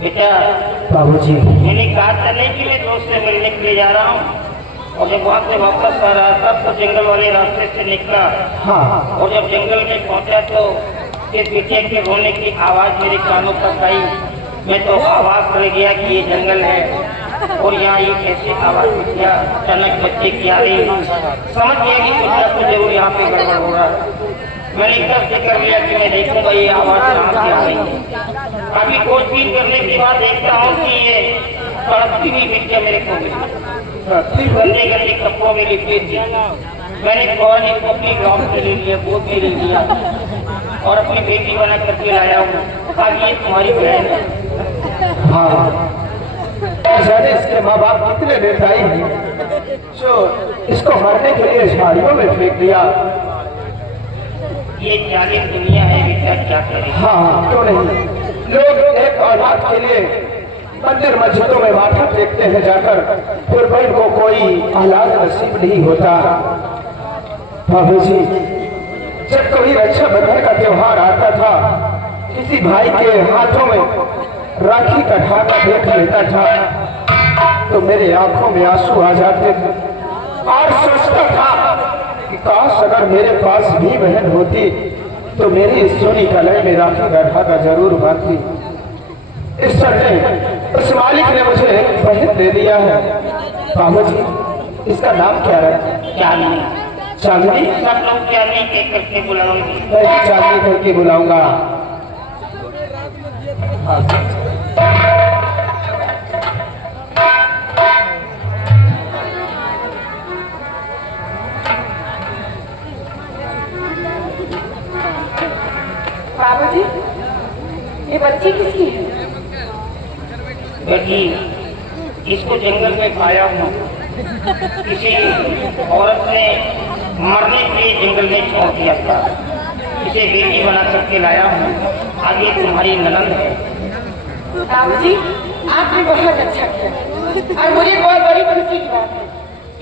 बेटा बाबूजी मैंने कहा था नहीं कि मैं दोस्त से मिलने के लिए जा रहा हूँ, और जब वहाँ से वापस आ रहा था तो जंगल वाले रास्ते से निकला। हाँ और जब जंगल में पहुँचा तो इस बिटिया के रोने की आवाज़ मेरे कानों तक आई। मैं तो आवाज़ कर गया कि ये जंगल है। और यहाँ ये कैसे आवाज उठ गया, अचानक बच्चे की आ रही, समझ गया कि कुछ ना कुछ जरूर यहाँ पे गड़बड़ हो रहा है। मैंने कसरत कर लिया कि मैं देखूंगा ये आवाज कहाँ से आ रही है। अभी खोजबीन करने के बाद देखता हूँ कि ये तड़पती हुई बिटिया मेरे को मिली, गंदे गंदे कपड़ों में लिपटी थी। मैंने फौरन इसको अपनी गाँव में ले लिया, गोद में ले लिया और अपनी बेटी बना करके लाया हूँ। आज ये तुम्हारी बहन है। हाँ, जाने इसके माँ बाप कितने निर्दयी हैं जो इसको मारने के लिए झाड़ियों में फेंक दिया। ये जालिम दुनिया है बेटा, क्या करें। हाँ, क्यों नहीं, लोग एक औलाद के लिए मंदिर मस्जिदों में माथा टेकते हैं जाकर, फिर बहन को कोई औलाद नसीब नहीं होता। बाबू जी, जब कभी रक्षाबंधन का त्योहार आता था, किसी भाई के हाथों में राखी का धागा देख लेता था तो मेरे आंखों में आंसू आ जाते थे और सोचता था कि काश अगर मेरे पास भी बहन होती तो मेरी इस सोनी कलाई में राखी का धागा जरूर बांधती। इस तरह उस मालिक ने मुझे एक बहन दे दिया है। बाबू जी, इसका नाम क्या है? चांदनी। चांदनी? सब लोग चांदनी कह करके बुलाओगे। मैं चांदनी करके बुलाऊंगा। बाबूजी, ये बच्ची किसकी है? बेटी, इसको जंगल में पाया हूँ, किसी औरत ने मरने के लिए जंगल में छोड़ दिया था। इसे बेटी बना करके लाया हूँ। आगे तुम्हारी ननद है। बाबूजी, आपने बहुत अच्छा किया और मुझे बहुत बड़ी खुशी की बात है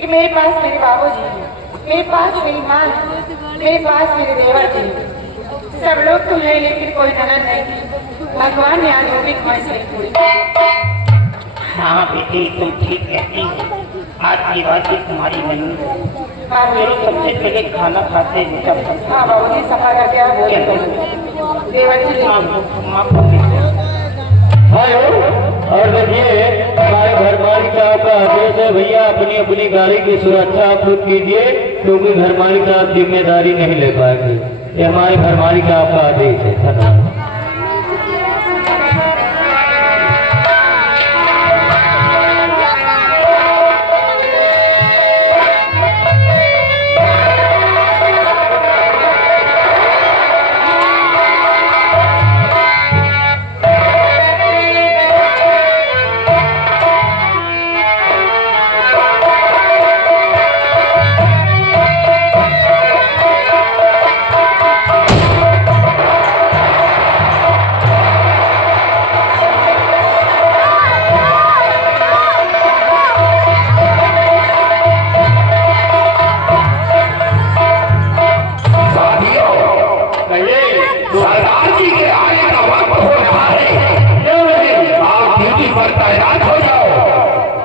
कि मेरे पास मेरे बाबूजी हैं, मेरे पास मेरी माँ है, मेरे पास मेरे देवर जी हैं। सब लोग तो हैं लेकिन कोई ननद नहीं। भगवान ने आज वो भी ख्वाहिश नहीं पूरी। हाँ बेटी, तुम ठीक कहती हो। आज की बात तुम्हारी ननद है। चलो सबसे पहले खाना खाते हैं बेटा। हाँ बाबूजी, सफा करके आप बोल देवर जी माँ को हेलो, और देखिए हमारे घर मालिक साहब का आदेश है, भैया अपनी अपनी गाड़ी की सुरक्षा आप खुद कीजिए, क्योंकि घर मालिक साहब जिम्मेदारी नहीं ले पाएंगे। ये हमारे घर मालिक साहब का आदेश है। धन्यवाद।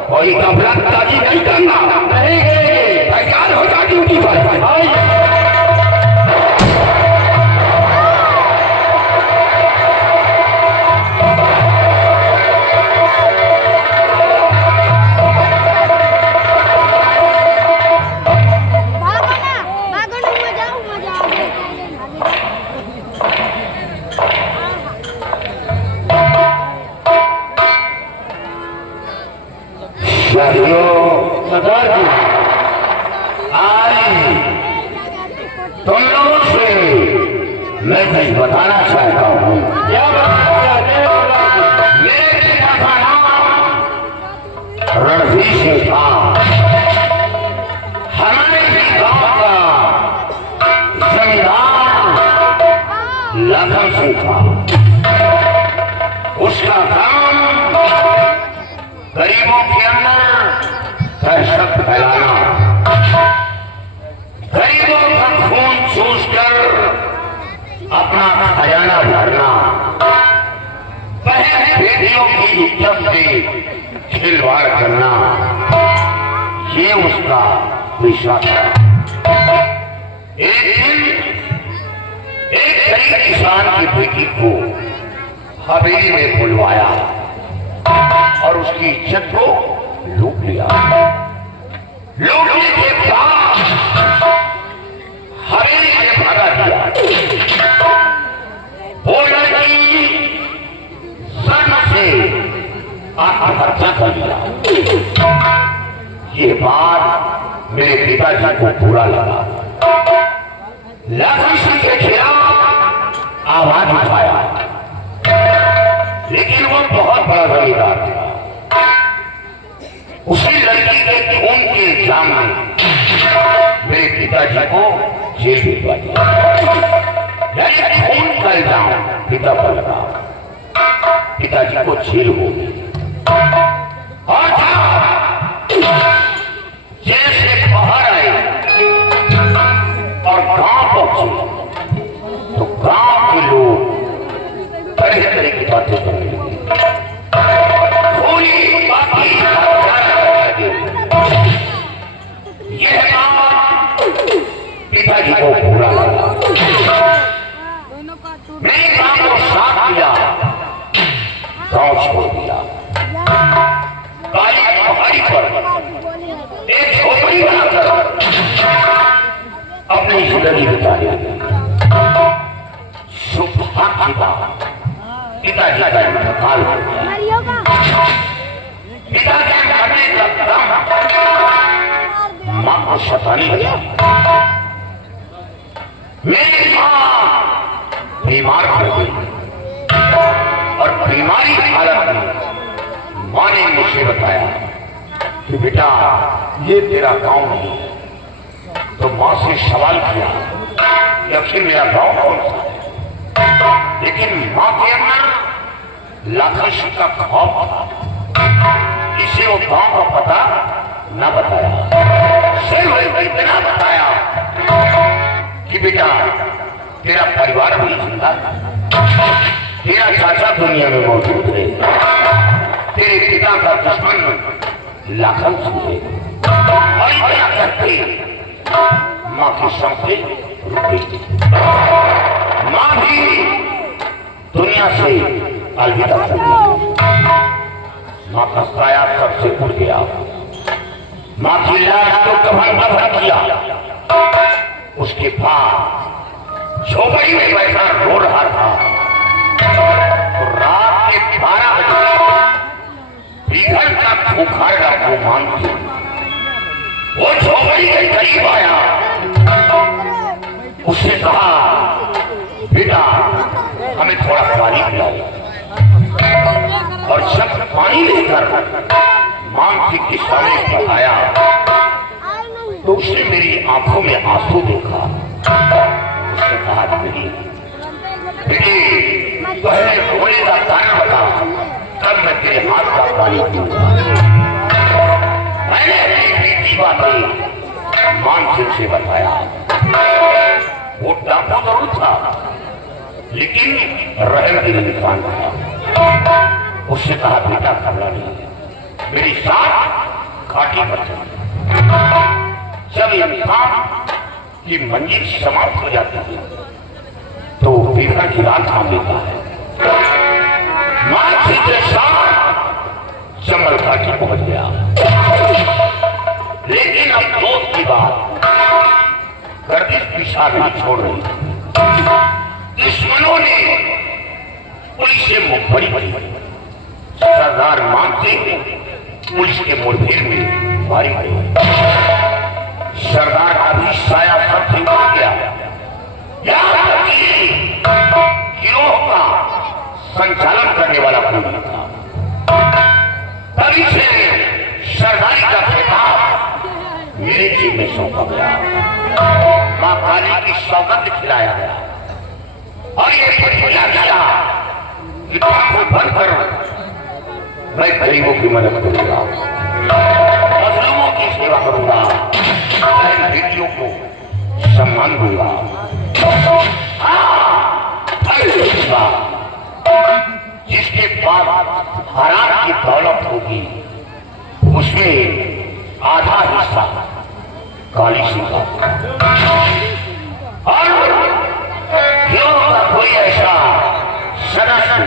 कोई गफलतबाजी नहीं करना। तैयार हो जा ड्यूटी पर। सरदार जी, आज तुम लोगों से मैं कुछ बताना चाहता हूँ। मेरे पिता का नाम रणधीर सिंह था। हमारे भी गांव का जमींदार लखन सिंह था। उसका काम गरीबों के अंदर दहशत फैलाना, गरीबों का खून चूसकर अपना खजाना भरना, बहन बेटियों की इज्जत से खिलवाड़ करना, ये उसका पेशा था। एक दिन एक गरीब किसान की बेटी को हवेली में बुलवाया और उसकी इज्जत को लूट लिया। लूटने के बाद हवेली से भगा दिया। वो लड़की सर से आत्महत्या कर लिया। ये बात मेरे पिताजी को बुरा लगा। लाखन सिंह के खिलाफ आवाज उठाया, लेकिन वो बहुत बड़ा जमींदार था। उसी लड़की के खून के इल्जाम में मेरे पिताजी को जेल भिजवा दिया। यानी खून का इल्जाम पिता पर लगा, पिताजी को जेल हो गई। और जैसे बाहर आए और गांव पहुंचे तो गांव के लोग तरह तरह की बातें करने लगे। भोली बाकी यह बात पिताजी को बुरा लगा। मैंने गांव को साथ दिया, गांव छोड़ दिया। काली पहाड़ी पर एक झोपड़ी बनाकर अपनी जिंदगी बिताने लगी। सुबह की बात पिताजी का इंतकाल हो गया। पिता के मरने का गम मां को सताने लगा। मेरी मां बीमार पड़ गई और बीमारी हालत में मां ने मुझे बताया कि बेटा ये तेरा गांव नहीं है। तो मां से सवाल किया कि आखिर मेरा गांव कौन सा है। लेकिन मां के अंदर लाखन सिंह का खौफ था, इसे वो गांव का पता न बताया। सिर्फ इतना बताया कि बेटा तेरा परिवार भी जिंदा है, तेरा चाचा दुनिया में मौजूद है, तेरे पिता का दुश्मन लाखन सिंह है। और इतना करके मां की सांसें रुक गई। मां भी दुनिया से अलविदा कर गई। मां का साया सबसे उड़ गया। मां की लाश को कफन बंद किया। उसके बाद झोपड़ी में बैठा रो रहा था। तो रात के 12 बजे बीघर का खूंखार डाकू मानसिंह वो झोपड़ी के करीब आया। उससे कहा बेटा हमें थोड़ा पानी पिलाओ। और जब पानी लेकर मानसिंह के सामने बढ़ाया तो उसने मेरी आंखों में आंसू देखा। उसने कहा बेटी पहले रोने का कारण बता, तब मैं तेरे हाथ का पानी पीऊंगा। मैंने अपनी बीती बातें मानसिंह से बताया। वो डाकू जरूर था, लेकिन रहम दिल इंसान था। उससे कहा बेटा खबरा नहीं है, मेरी साथ घाटी पर चल। जब इंसान की मंजिल समाप्त हो जाती है तो बीघर की रात थाम लेता है। मानसिंह के साथ जंगल घाटी पहुंच गया। लेकिन अब दोस्त की बात गर्दिश पीछा नहीं छोड़ रही। दुश्मनों ने पुलिस से मुखबरी की। सरदार मानसिंह पुलिस के मुठभेड़ में मारी गई। सरदार का भी साया सबसे उड़ गया। गिरोह का संचालन करने वाला कोई था। तभी से सरदारी का खिताब मेरे जीव में सौंपा गया। मां काली की सौगंध खिलाया गया और ये प्रतिज्ञा किया कि को बंद कर मैं गरीबों की मदद करूंगा, मजलूमों की सेवा करूंगा, मैं बेटियों को सम्मान दूंगा। जिसके पास हराम की दौलत होगी उसमें आधा हिस्सा काली सिंह का। और क्यों का कोई ऐसा सदस्य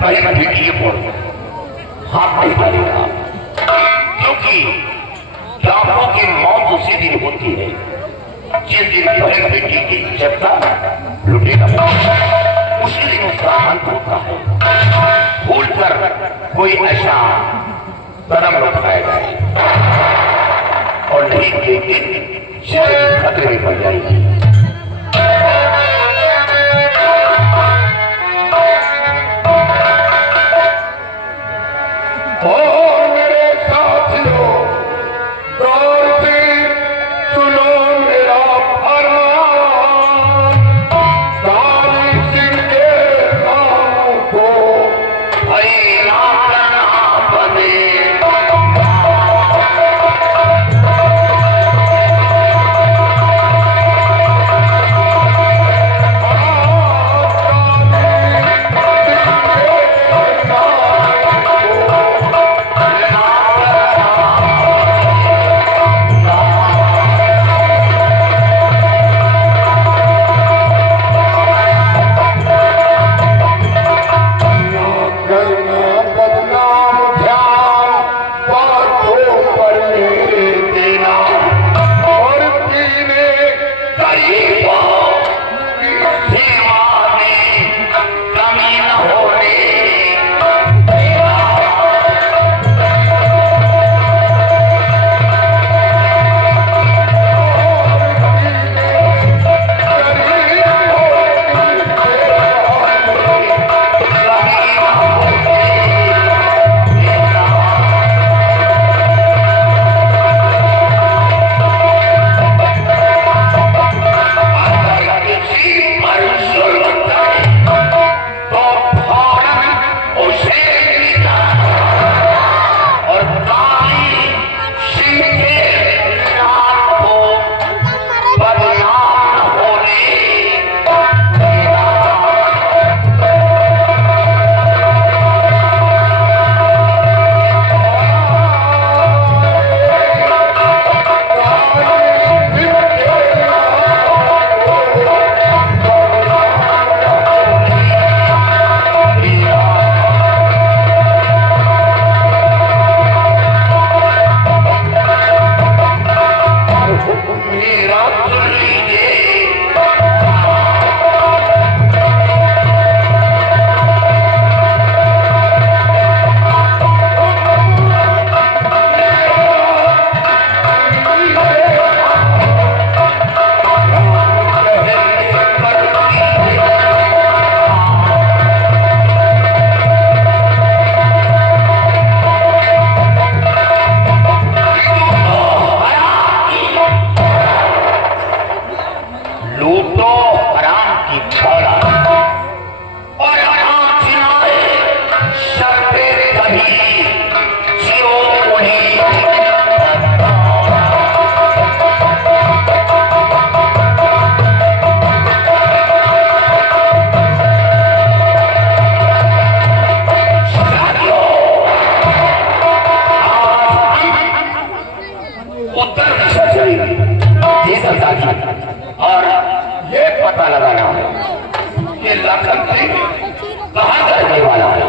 पहले बेटियों पर हाथ नहीं डालेगा। क्योंकि लाखों की मौत उसी दिन होती है जिस दिन बहन बेटी की इज्जत का लुटेगा, उसी दिन उसका अंत होता है। भूल कर कोई ऐसा कदम न उठाया जाए और नहीं लेकिन जिंदगी खतरे में पड़ जाएगी। और ये पता लगाना है कि लखन सिंह कहाँ रहने वाला है,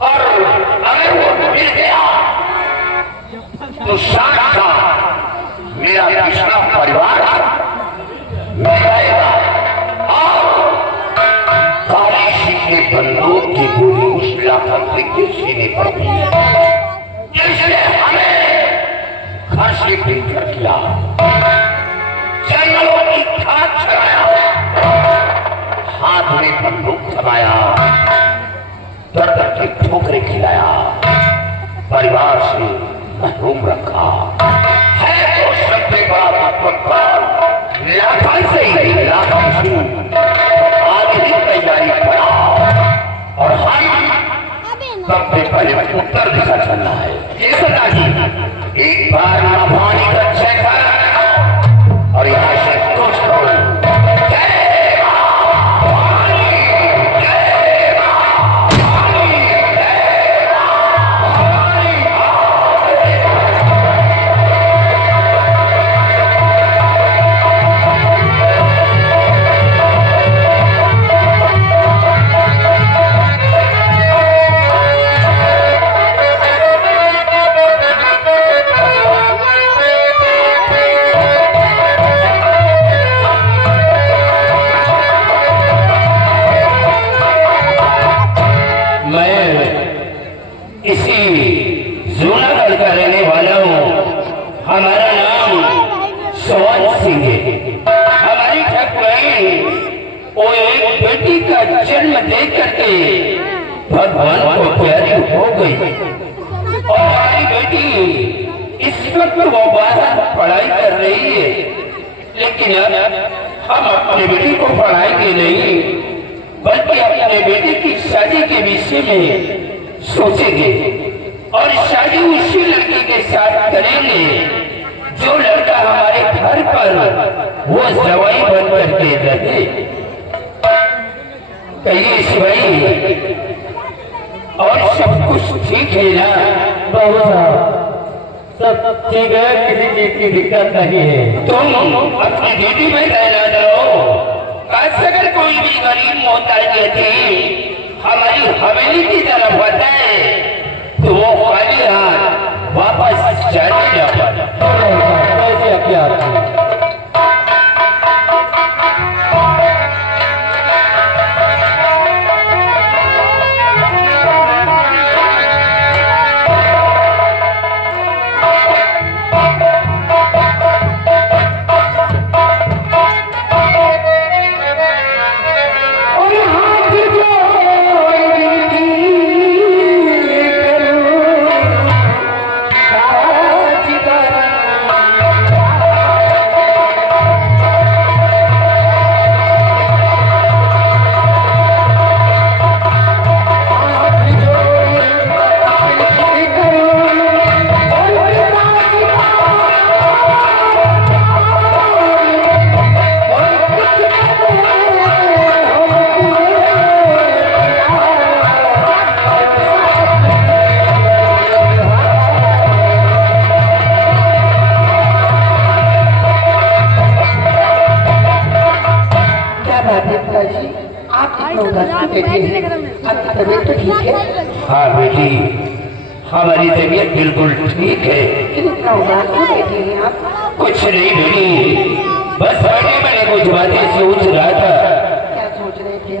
और अगर वो मिल गया तो साथ मेरा कृष्णा परिवार मिलेगा और काली सिंह के बंदूक की गोली उस लखन सिंह के सीने पर भी, इसलिए हमें घर से बिखर किया, जंगलों की खाद चलाया, हाथ में बंदूक थमाया, दर दर की ठोकरें खिलाया, परिवार से महरूम रखा है। तो सबसे बड़ा दुश्मन लाखन से ही लाखन सिंह आगे की तैयारी करा और हम सबसे पहले उत्तर दिशा चलना है। एक बार भवानी का चेक कर और यहाँ से कुछ करो। वो एक बेटी का जन्म दे करके भगवान को प्यारी हो गई और हमारी बेटी इस वक्त वो बाहर पढ़ाई कर रही है, लेकिन हम अपने बेटी को पढ़ाएंगे नहीं बल्कि अपने बेटे की शादी के विषय में सोचेंगे और शादी उसी लड़की के साथ करेंगे जो लड़का हमारे घर पर वो जवाई बन करके रहे। कहिए शिवाई, और सब कुछ ठीक है ना? बाबू साहब सब ठीक है, किसी चीज की दिक्कत नहीं है। तुम अपनी बेटी में रहना दो। आज अगर कोई भी गरीब मोहताज थी हमारी हवेली की तरफ आता है तो वो खाली हाथ वापस जाने न पाता। कैसे क्या हाँ बेटी, हमारी तबीयत बिल्कुल ठीक है। कुछ नहीं बेटी, बस बैठे मैंने कुछ बातें सोच रहा था। क्या सोच रहे थे?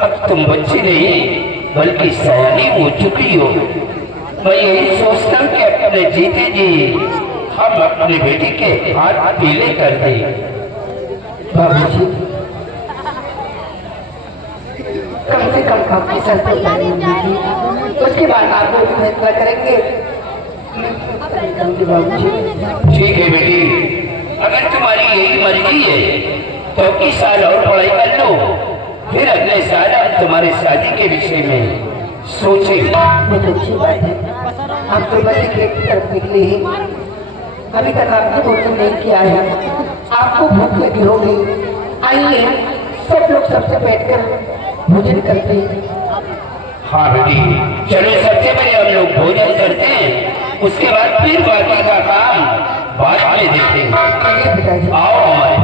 अब तुम बच्ची नहीं बल्कि सयानी हो चुकी हो। मैं यही सोचता हूँ कि अपने जीते जी हम अपनी बेटी के हाथ पीले कर दे। बाबूजी, कम से कम आपकी सर पर लगेगी, उसके बाद आप लोग फैसला करेंगे। बाबूजी ठीक है बेटी, अगर तुम्हारी यही मर्जी है तो इस साल और पढ़ाई कर लो, फिर अगले साल हम तुम्हारी शादी के विषय में सोचेंगे। बहुत अच्छी बात है। आप सुबह से खेत की तरफ निकले हैं, अभी तक आपने भोजन नहीं किया है, आपको भूख लगी होगी। आइए सब लोग सबसे बैठकर भोजन करते हैं। हाँ बेटी, चलो सबसे पहले हम लोग भोजन करते हैं, उसके बाद फिर बाकी का काम बाद में देखते हैं। पिताजी आओ हमारे।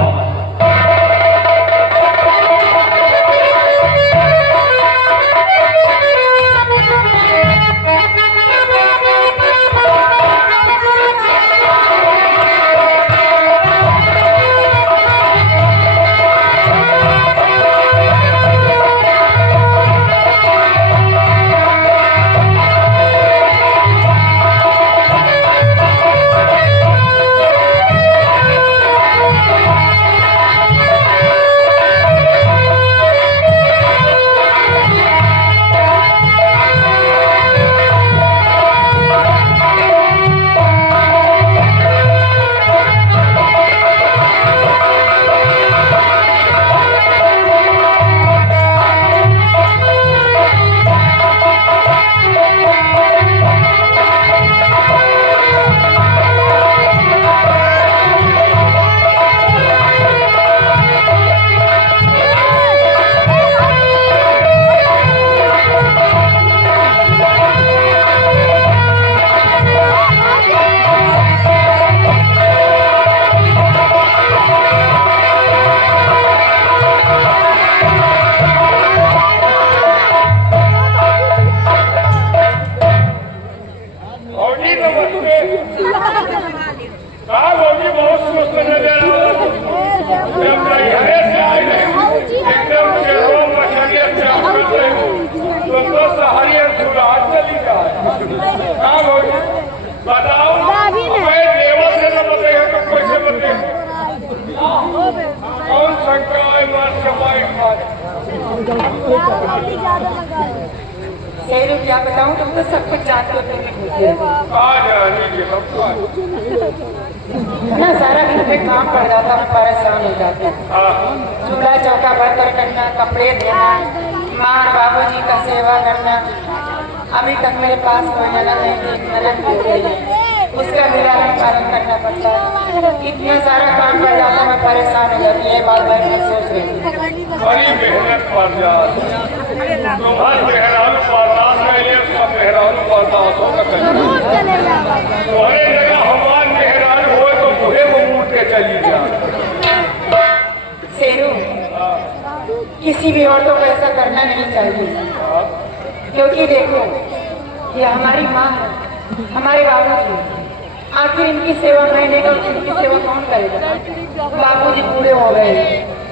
शेरू क्या बताऊं, तुम तो सब कुछ जानते हो, तुम भी भूलते हो। आ जानी ना सारा घर में काम पड़ जाता, मैं परेशान हो जाती हूँ। चूल्हा चौका बर्तन करना, कपड़े धोना, माँ बाबूजी का सेवा करना। अभी तक मेरे पास कोई ननद नहीं, ननद हो गई है, उसका भी लालन पालन करना पड़ता है। इतना सारा काम पड़ जाता, मैं परेशान हो जाती है। बात बात में सोच रही हूँ, बड़ी मेहनत पड़ जाती, तुम्हारे मेहरान बर्दाश्त नहीं है, सब मेहरान बर्दाश्त होगा। तुम्हारे जगह हमारे मेहरान हो तो बुढ़े को मूड के चली जा। शेरू, किसी भी औरतों को ऐसा करना नहीं चाहिए, क्योंकि देखो ये हमारी माँ है, हमारे बाबूजी। आखिर इनकी सेवा मैंने तो इनकी सेवा कौन करेगा? बाबूजी बूढ़े हो गए,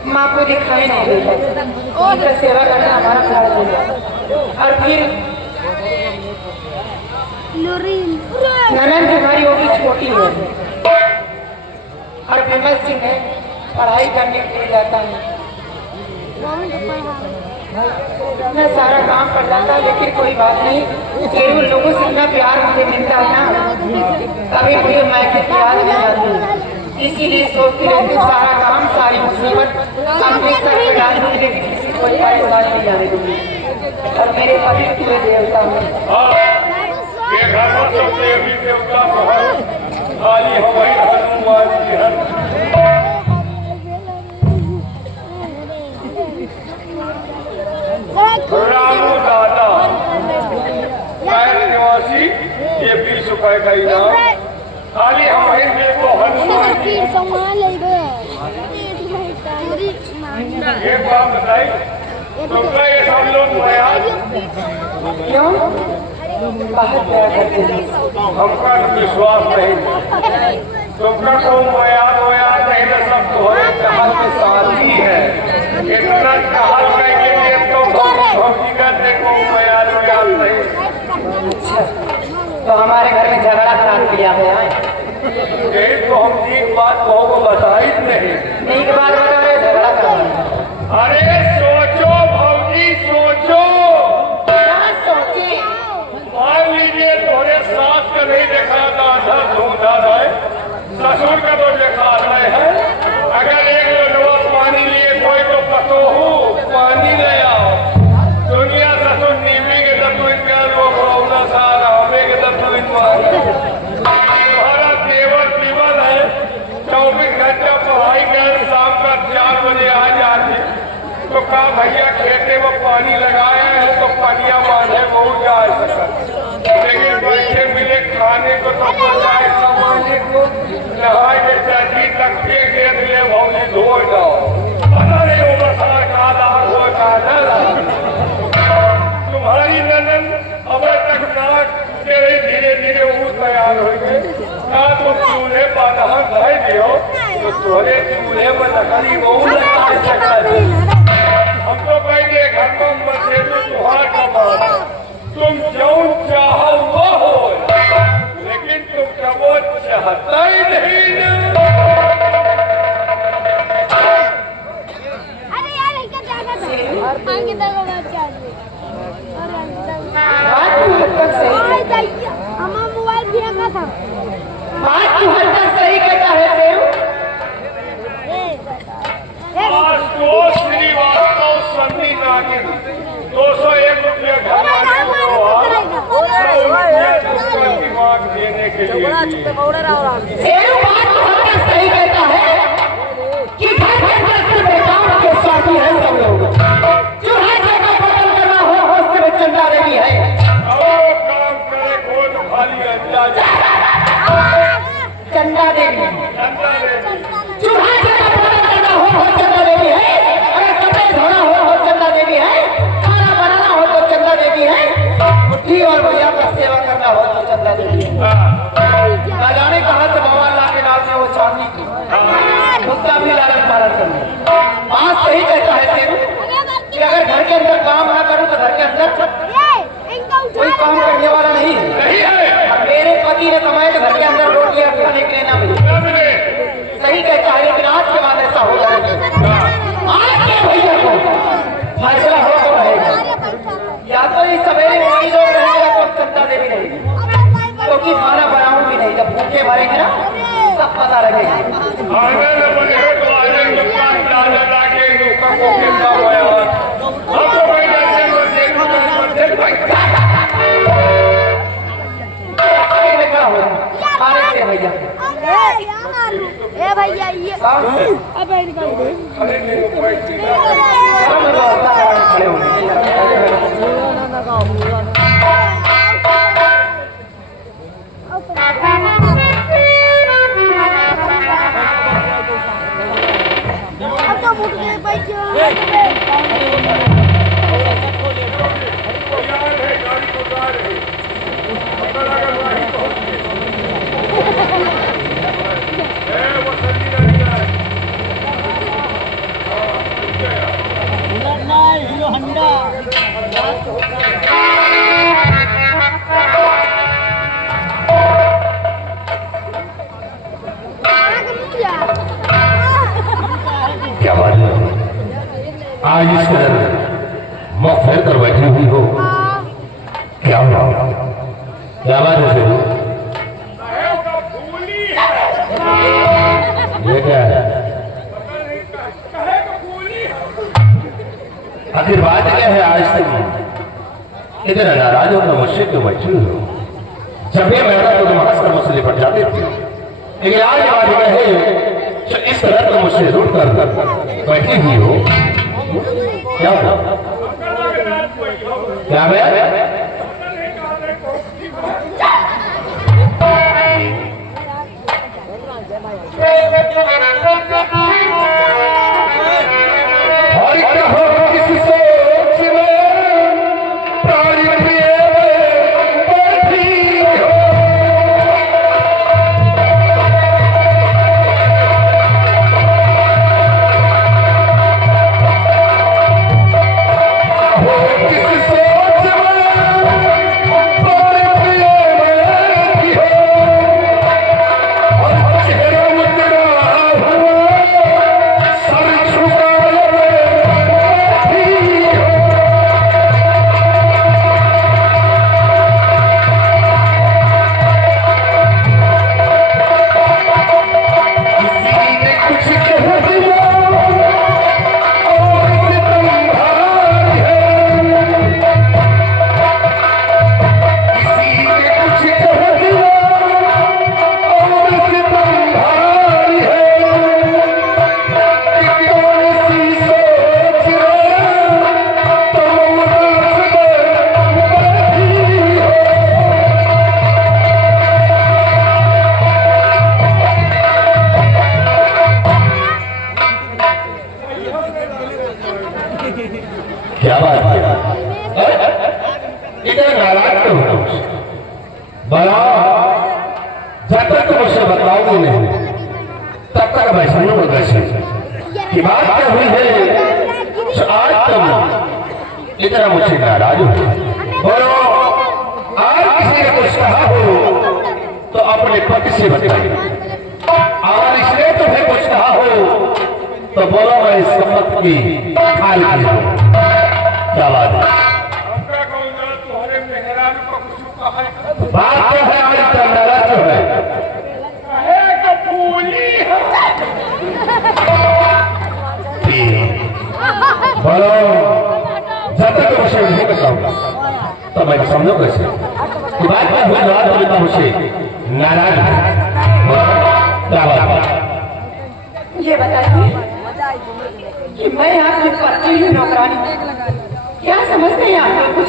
माँ को दिखाई नहीं देता, उनका सेवा करना हमारा फर्ज है। और फिर ननद हमारी वो भी छोटी है, और विमल सिंह है, पढ़ाई करने के लिए जाता है। इतना सारा काम कर जाता, लेकिन कोई बात नहीं। शेरू, लोगों से इतना प्यार मुझे मिलता है ना, कभी मुझे मैके प्यार नहीं आती, इसीलिए सोचती रहती सारा काम, सारी मुसीबत अपने सर पे डाल दूँ, लेकिन किसी को कोई परेशानी नहीं आने दूँगी। और मेरे पति पूरे देवता हैं। ये घर में सब देवी देवता खाली हमारी हनुमान जी हर रामू दादा कैद निवासी, ये 20 रुपए का इनाम। खाली हमारे में को हनुमान जी। एक बात बताई, तुमका ये सब लोग माया क्यों? बहुत प्यार करते हैं। हमका विश्वास नहीं, तुमका को माया नहीं तो सब तुम्हारे चाहत के साथी है। इतना चाहत कहेंगे तो हकीकत को माया नहीं। अच्छा, तो हमारे घर में झगड़ा काट दिया है। यही तो हम ठीक बात को बताई नहीं। ठीक बात बता रहे, झगड़ा कर। अरे सोचो भौजी सोचो, क्या सोचे? मान लीजिए थोड़े सास का नहीं देखा था, धूमधा है, ससुर का तो देखा रहे हैं। अगर एक लोटवा पानी लिए कोई तो पतो हो पानी ले आओ, दुनिया ससुर नीवी के दत्तुन का लोग रौना सारा हमें के दत्तुन तुम्हारा देवर जीवन है। 24 घंटा पढ़ाई कर, शाम का 4 बजे आ जाते, तो कहा भैया खेते में पानी लगाए हैं तो पनिया बांधे बहुत जा सका, लेकिन बैठे मिले खाने को तो पहुंचाए कमाने को, नहाए के चाची तक के लिए भौजी धो जाओ। पता नहीं वो बरसात का दाग हो तुम्हारी ननन अब तक नाक तेरे धीरे धीरे वो तैयार हो गए। ना तो चूल्हे बाधा भाई दियो तो तोरे चूल्हे में लकड़ी बहुत हम तो कहेंगे घर में बचे तो तुहार कमा, तुम जो चाहो वो हो, लेकिन तुम कबो चाहता ही नहीं ना। अरे यार इनका क्या करना है? आगे तक बात क्या है? बात तू हद तक सही और हमारा मोबाइल फेंका था। बात तू हद तक सही कहता है शेरू। आज तो श्रीवास्तव सन्नी नागिन 201 रुपया घर दिमाग देने के लिए शेरू बात तू हद तक सही कहता है कि घर घर कर बेटाओं के साथी है सब लोग। चूल्हा चौका बर्तन करना हो, होश में चंदा देवी है। काम करे को तो खाली चंदा देवी, चूल्हा चौका बर्तन करना हो, चंदा देवी है। अगर कपड़े धोना हो, चंदा देवी है। खाना बनाना हो तो चंदा देवी है। बुद्धि और भैया का सेवा करना हो तो चंदा देवी है। ना जाने कहाँ से भगवान ला के डालते हैं वो चांदी की, उसका भी लालन पालन करना। बात सही कहता है शेरू कि अगर घर के अंदर काम ना करूं तो घर के अंदर कोई काम करने वाला नहीं है। और मेरे पति ने कमाए तो घर के अंदर रोटियां खाने के लिए ना मिले। सही कहता है, लेकिन आज के बाद ऐसा होगा नहीं। आज के भैया को फैसला हो तो रहेगा, या तो इस सवेरे वही लोग पता लगे। आने न बने तो आने के पास जाने लगे तो कब कितना हुआ अब तो भाई जैसे मर्जी भाई में क्या हो अरे से भैया ए भैया ये अबे निकल दे खड़े नहीं हो पाएंगे खड़े होंगे अब तो मुड़ गए भैया यार है गाड़ी को जा रही पता लगा वहीं पहुंच गए वो सर्दी लगी है हीरो हंडा क्या बात है आज इस कदर मुख फेर कर बैठी हुई हो क्या हुआ क्या बात है सर ये क्या है आखिर बात क्या है आज तुम इधर नाराज हो ना मुझसे क्यों बैठी हुई हो जब भी मैं तो तुम हंसकर मुझसे लिपट जाते थे लेकिन आज बात क्या है तो इस तरह तो मुझसे रूठ कर बैठी हुई हो क्या हुआ क्या मैं और कहो किस सोच में प्राणी प्रिय बैठी हो किस सोच में प्राणी प्रिय बैठी हो और चेहरा मुद्रा हुआ सर झुकाए बैठी हो किसी ने कुछ कह दिया और सितम भारी है किसी ने कुछ कह दिया और सितम भारी है कि कौन सी सोच तुम उदास बैठी हो क्या बात है इधर नाराज क्यों हो बड़ा जब तक तुम मुझसे बताओगे नहीं तब तक मैं सुनूंगा कैसे कि बात क्या हुई है तो आज तुम इतना मुझसे नाराज हो बोलो आज किसी ने कुछ कहा हो तो अपने पति से बताइए और इसने तुम्हें कुछ कहा हो तो बोलो मैं इस सम्मत की खाल की हूं क्या बात है हमका कहूँगा तुम्हारे मेहरान को कुछ कहा बात तो है आज का मेरा जो है कहे तो फूली है बोलो जब तक मुझे नहीं बताऊंगा तो मैं समझो कैसे कि बात में हुई बात बोलता मुझे नाराज है। क्या बात है ये बताइए कि मैं आपकी पत्नी हूँ नौकरानी क्या समझते हैं आप लोग कुछ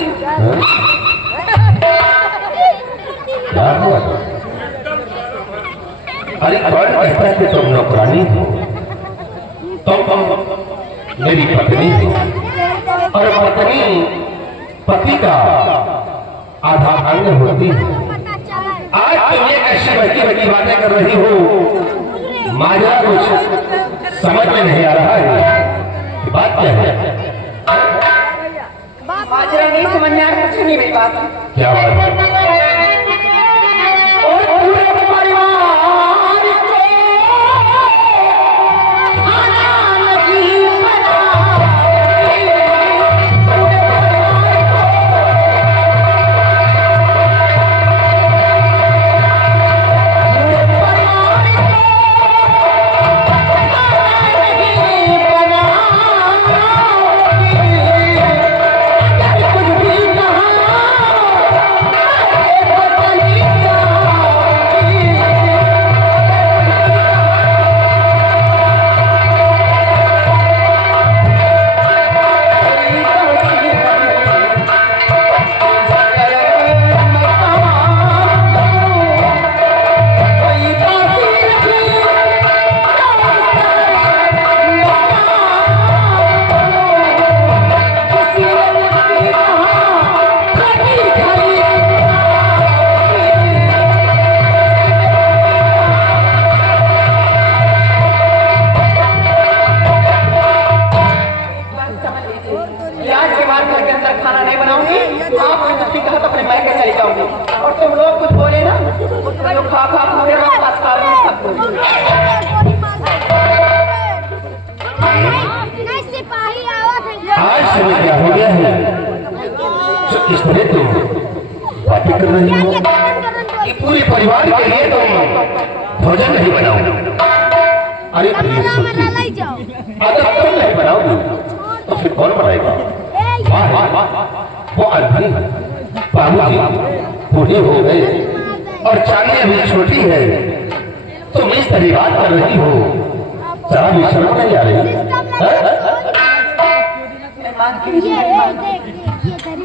क्या हुआ अरे कौन कहता है कि तुम नौकरानी हो तुम मेरी पत्नी हो और पत्नी पति का आधा अंग होती है आज तुम ये ऐसी बची बची बातें कर रही हो माजरा कुछ समझ में नहीं आ रहा है कि बात क्या है माजरा नहीं समझ में आ रहा कुछ नहीं मेरी बात क्या बात है और पूरे परिवार को खाना नहीं बनाए। पूरे परिवार को के चली जाऊंगी। और तुम लोग कुछ बोले ना, तो खा खा पूरे रात पास खा रहे हैं सब कुछ। नहीं सिपाही आवत है। आज समय क्या हो गया है इस तरह तुम बातें कर रही हो कि पूरे परिवार के लिए तुम भोजन नहीं बनाओ। अरे प्लीज अगर तुम नहीं बनाओगी तो फिर कौन बनाएगा? वो आदमी बाबूजी बूढ़े हो गए और चांदी अभी छोटी है, तुम इस तरह बात कर रही हो, जरा भी शर्म नहीं आ रही?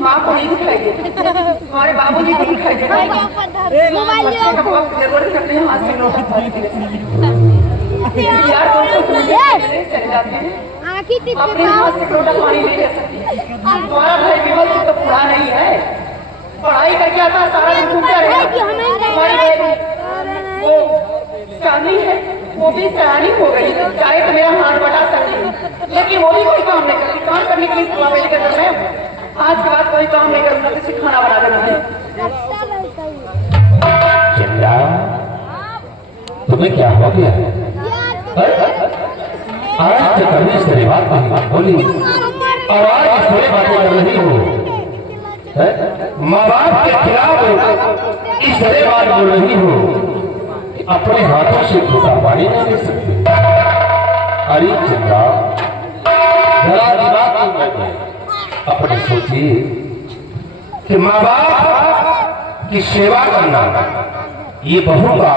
माँ को नहीं दिखाई देती, हमारे बाबूजी को दिखाई देता है। मोबाइल हाथ से लोटा यार चले जाते हैं, अपने हाथ से लोटा पानी नहीं ले सकती। तुम्हारा भाई विमल से तो पूरा नहीं है, पढ़ाई करके आता सारा दिन घूमता रहे। हमारी बेटी वो चांदी है, वो भी सयानी हो गई, चाहे तो मेरा हाथ बटा सकती, लेकिन वो भी कोई काम नहीं करती। काम करने के लिए सुबह कर रहे हैं, आज के बाद कोई काम नहीं करूंगा, किसी खाना बना देना है। चंदा तुम्हें क्या हो गया? आज तक कभी इस तरह बात नहीं बोली और आज इस तरह बातें कर रही हो। माँ बाप के खिलाफ इस तरह बात बोल रही हो कि अपने हाथों से घूटा पानी नहीं ले सकती। अरे चंदा जरा दिमाग में अपने सोचिए कि माँ बाप की सेवा करना ये बहू का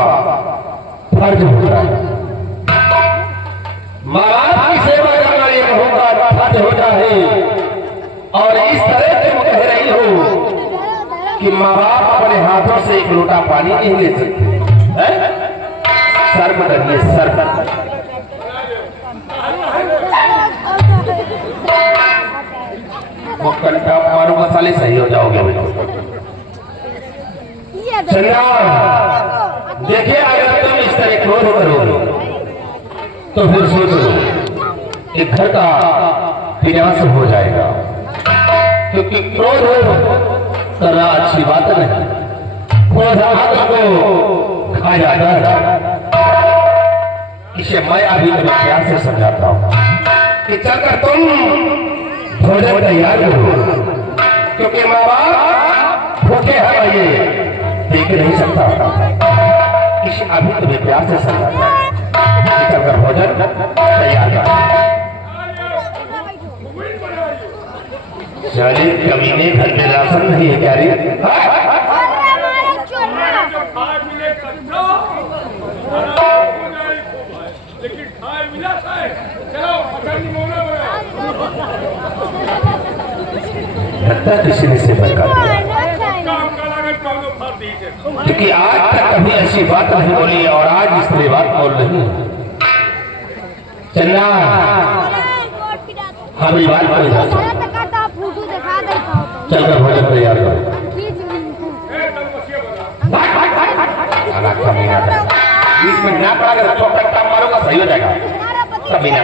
फर्ज होता है। माँ बाप की सेवा करना ये बहू का फर्ज होता है। और इस तरह तुम कह रही हो कि माँ बाप अपने हाथों से एक लोटा पानी नहीं ले सकते। शर्म करिए, शर्म। वो कंटा मारो मसाले सही हो जाओगे बेटा। चंदा देखिए अगर तुम इस तरह क्रोध करोगे तो फिर सोच लो कि घर का विनाश हो जाएगा, क्योंकि क्रोध करना अच्छी बात नहीं। क्रोध हाथ को खा जाता है। इसे मैं अभी तुम्हें प्यार से समझाता हूँ कि चलकर तुम भोजन तैयार करो, क्योंकि माँ बाप भूखे हैं भाई देख नहीं सकता। इसे अभी तुम्हें प्यार से समझाता हूँ कि चलकर भोजन तैयार करो। चलिए कमीने घर में राशन नहीं है क्या रे? लेकिन खाए मिला है, चलो लगता किसी ने से बरकत क्योंकि आज तक कभी ऐसी बात नहीं बोली और आज इस तरह बात बोल रही है। चन्ना हमें बात कर चल कर भोजन तैयार कर। बीच में ना पड़ा कर छोटा काम मारोगा सही हो जाएगा। कभी ना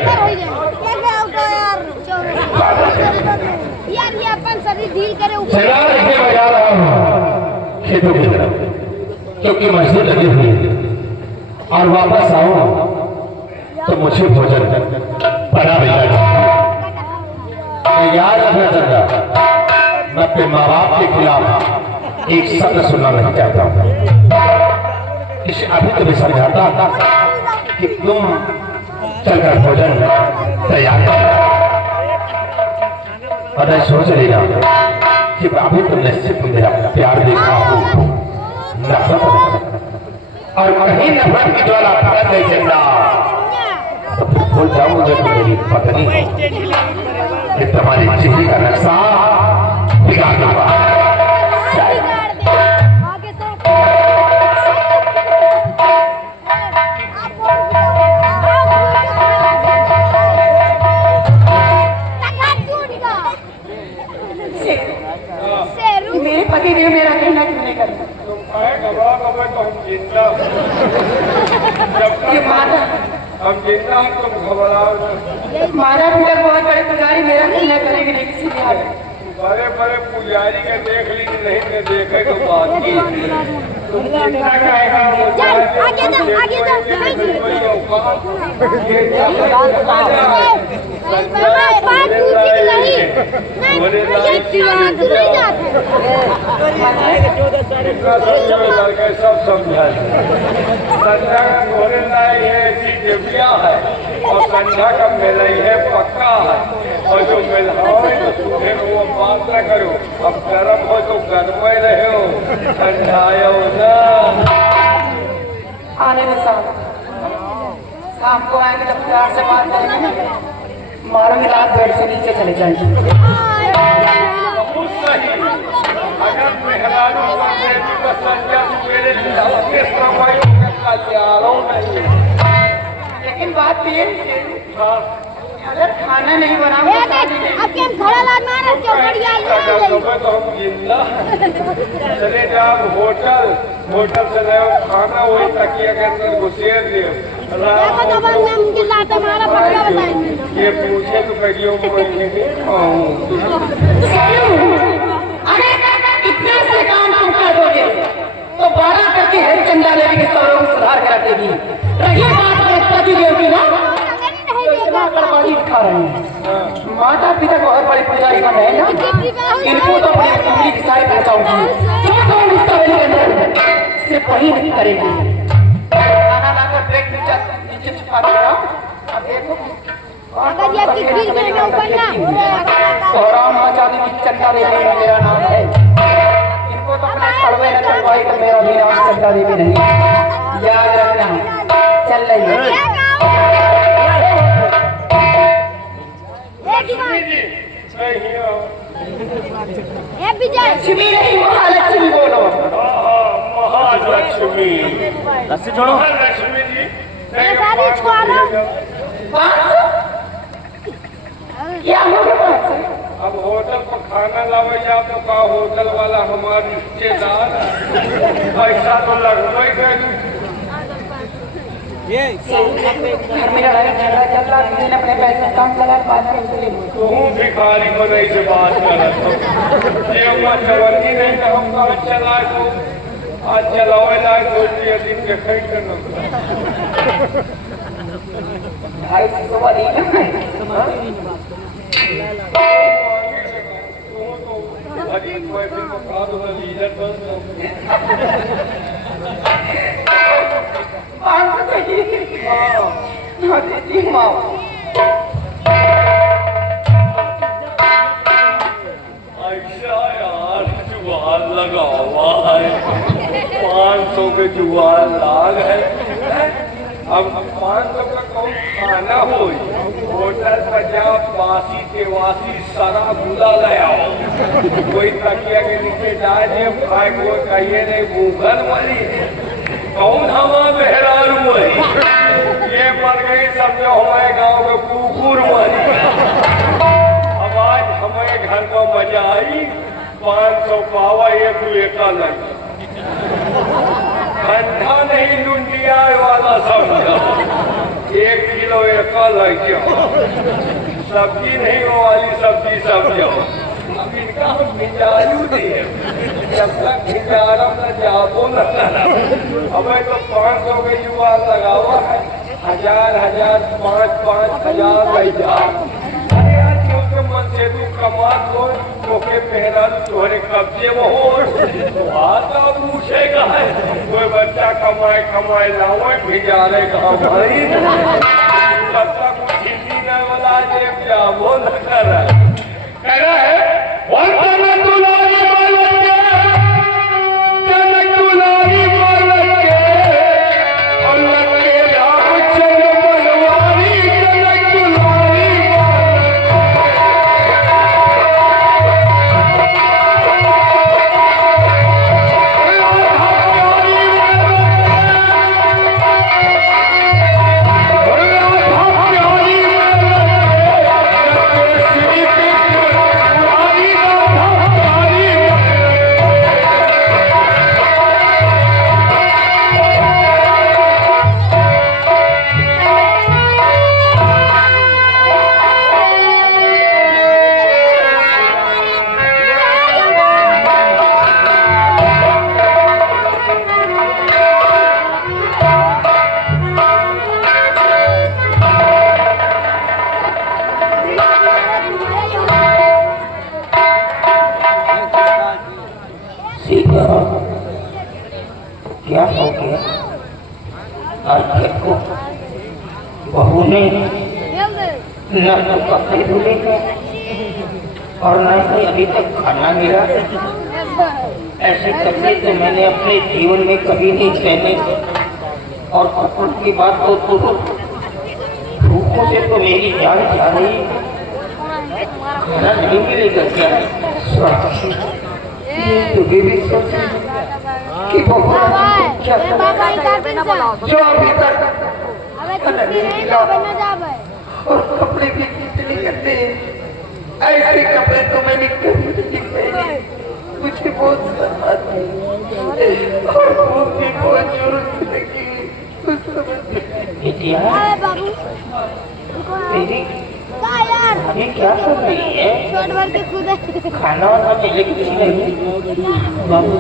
यार ये अपन शरीर ढील करे चला लेके बजा रहा हूँ खेतों की तरफ, क्योंकि मजदूर लगी हुई है और वापस आऊँ तो मुझे भोजन बना मिलेगा। याद रखना चंदा, मैं अपने माँ बाप के खिलाफ एक शब्द सुनना नहीं चाहता हूँ। इसे अभी तुम्हें समझाता कि तुम चलकर भोजन तैयार कर और मैं सोच रही कि अभी तुमने सिर्फ मेरा प्यार देखा हो, नफरत और कहीं नफरत की ज्वाला फैल गई चंदा तो भूल जाऊंगा तो मेरी पत्नी कि तुम्हारी चेहरे का नक्शा बिगाड़ दूंगा। मेरे पति देव मेरा कहना क्यों नहीं करता? ये माता हम जिंदा तुम घबराओ। माता पिता बहुत बड़े पुजारी मेरा कहना करेंगे नहीं किसी भी हाल में। बड़े बड़े पुजारी के देख ली नहीं तो देखे तो बात की तुम चिंता कहेगा चल आगे जा बात दूसरी नहीं ये नहीं जाते सब समझा संध्या का घोड़े लाई है ऐसी देवियाँ है और संध्या का मेलाई है पक्का है और जो मेलाओ है तो सूखे को वो बात न करो अब गर्म हो तो गर्म ही रहे हो ठंडायो ना आने में शाम को आएंगे जब प्यार से बात करेंगे ना मारूंगी रात बेड से नीचे चले जाएंगे बहुत सही अगर मेहरारू बनने की तो संध्या सवेरे के समय का यारों नहीं लेकिन बात ये है अगर खाना नहीं बनाऊंगा अब हम खड़ा लाद मारा चौकड़िया तो हम जिंदा चले जाओ होटल से ले खाना वही तकिया के अंदर घुसेर दियो ये पूछे तो कहियो मैं नहीं खाऊं अरे इतने से काम तुम कर दोगे तो 12 करके हेड चंदा लेने के सबों को सुधार कर रखेगी रही बात मेरे पति देव की ना बर्बादी दिखा रहे हैं माता पिता को और बड़ी पुजारी बन रहे हैं ना इनको तो अपनी उंगली की सारी पहुंचाऊंगी जो कौन इस तवेली के अंदर सिर्फ वही नहीं करेगी खाना लाकर ब्रेक नीचे छुपा देगा अब देखो अगर ये आपकी गिर गई ना ऊपर ना और राम आजादी की चंदा देवी मेरा नाम है इनको तो अपना कड़वे न चलवाई तो मेरा भी नाम चंदा देवी नहीं याद रखना चल रही है लक्ष्मी नहीं महालक्ष्मी बोलो महालक्ष्मी रस्सी छोड़ो महालक्ष्मी जी ये सारी छुआरा क्या हो गया अब होटल पर खाना लावे जा तो का होटल वाला हमारा रिश्तेदार पैसा तो लगवा ही गए घर में लड़ाई झगड़ा चल रहा है अपने पैसे काम चला बात कर तू भिखारी बनई से बात करत हो ये हुआ चवन्नी नहीं तो हम कहाँ चला को आज चलावे लायक दो दिन के खरीद करना 250 वाली अजीत भाई फिर को कहा तो लीडर बन ऐसा यार जुआर लगा हुआ है 500 के जुआर लाग है अब 500 का कौन खाना हो होटल पर जाओ बासी के वासी सारा बुला ले आओ कोई तकिया के नीचे जाए खाए को कहिए नहीं भूखल मरी कौन हमारा मेहरारू मरी ये मर गई समझो हमारे गांव में कुकुर मरी अब आज हमारे घर में मजा आई 500 पावा ये तू एका लगी ठंडा नहीं लुंडिया वाला समझो 1 किलो एका लग जाओ सब्जी नहीं वो वाली सब्जी समझो अब इनका हम भिजारू दिए जब तक भिजारम न जाबो न हमें तो 500 के युवा लगावा है 1000 5,000 लग जाओ अरे यार क्योंकि मन से तू कमा तो के पहरा तुम्हारे कब्जे में हो तो आता पूछेगा है कोई बच्चा कमाए लाओ भिजा रहे कहा भाई सबका कुछ हिंदी न वाला जे क्या बोल कर रहा है क्या हो गया? आखिर को बहू ने न तो कपड़े धुले और न ही अभी तक खाना मिला। ऐसे कपड़े तो मैंने अपने जीवन में कभी नहीं पहने और कपड़ों की बात तो भूखों से तो मेरी जान जा रही। खाना नहीं मिलेगा क्या? ये तो बेबी सोच कि बहू क्या जो अभी तक खाना नहीं मिला और कपड़े भी कितने गंदे। ऐसे कपड़े तो मैंने कभी नहीं पहने। मुझे बहुत शर्म आती और भूख भी बहुत जोर से लगी। मेरी अभी क्या कर रही है? खाना वाना मिलेगी नहीं? बाबू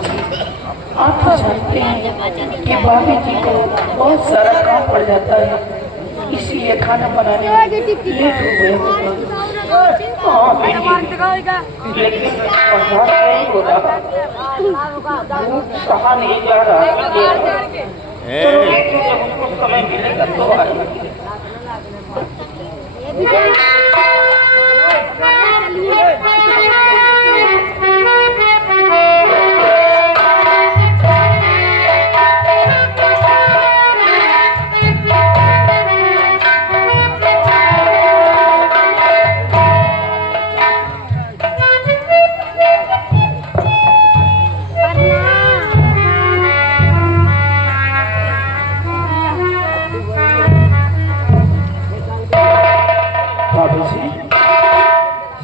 आप तो जानते हैं कि भाभी जी को बहुत सारा काम पड़ जाता है, इसीलिए खाना बनाने में लेट हो गए। हाँ लेकिन नहीं हो रहा, सहा नहीं जा रहा। चलो जब उसको समय मिलेगा तो आएगी।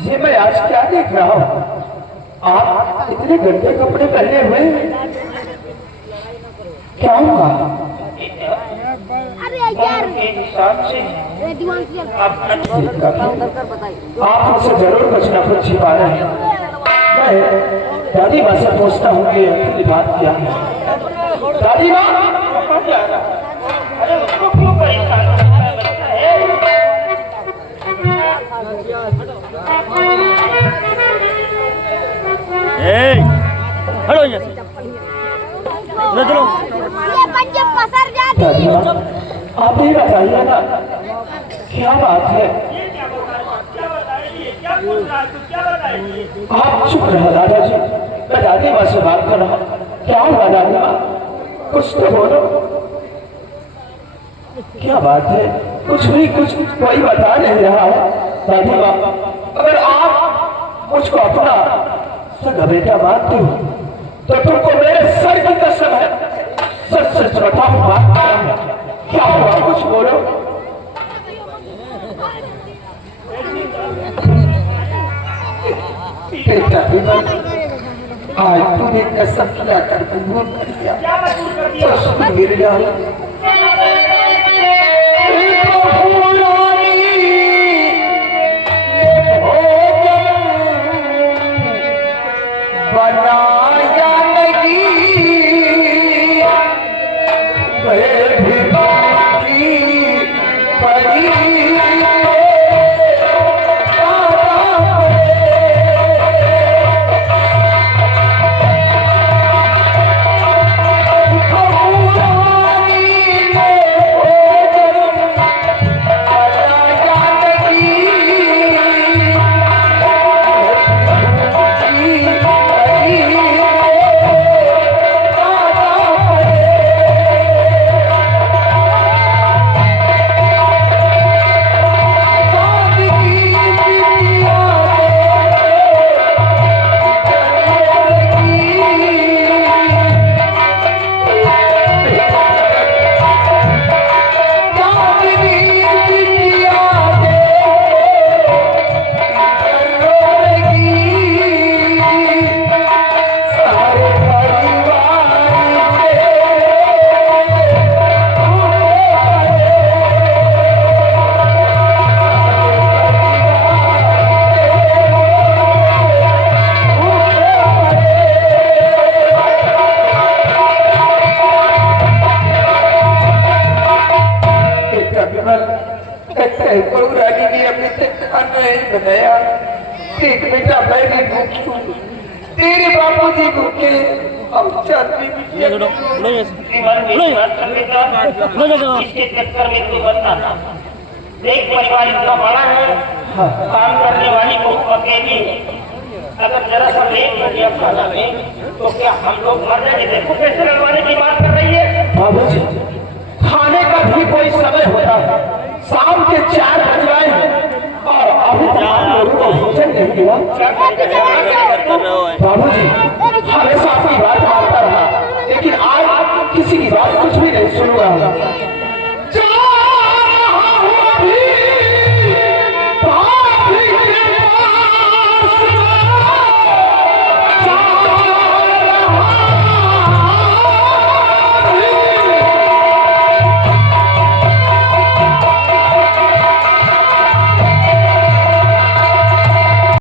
ये मैं आज क्या देख रहा हूँ? आप इतने गंदे कपड़े पहने हुए, क्या हुआ? अरे यार हिसाब से बताइए। आप मुझसे जरूर कुछ न कुछ छिपा रहे हैं। मैं दादी माँ से पूछता हूँ कि अगली बात क्या है। दादी माँ, अरे उसको क्यों परेशान करता है बच्चा है? हटो यहाँ से। चलो ये बच्चे पसर जाते हैं। आप ही बताइए ना, क्या बात है? आप चुप रहो दादाजी, मैं दादी माँ से बात कर रहा हूँ। क्या हुआ दादी माँ? कुछ तो बोलो। क्या बात है? कुछ कोई बता नहीं रहा है। दादी माँ, अगर आप मुझको अपना सगा बेटा मानते हो तो तुमको मेरे सर की कसम है, सच सच बताओ बात क्या है? क्या हुआ? कुछ बोलो। बेटा आज तूने कसम खिला कर कबूल कर लिया तो सुन मेरे लाल, बनाया बनाया। देख बेटा मैं भी भूखी हूँ, तेरे बापू जी भूखे, अब चांदी जीवन में खर्च करता, इसके चक्कर में तो बनता था। एक परिवार इतना बड़ा है, काम करने वाली बहुत अकेली है। अगर जरा सा लेट हो गया खाना में तो क्या हम लोग मर जाएंगे? देखो कैसे लगवाने की बात कर रही है। बाबूजी, खाने का भी कोई समय होता है। शाम के 4 बज रहे हैं और अभी तक आप लोगों को भोजन नहीं दिया। बाबूजी, हमेशा आपकी बात मानता रहा, लेकिन आज किसी की बात कुछ भी नहीं सुन रहा।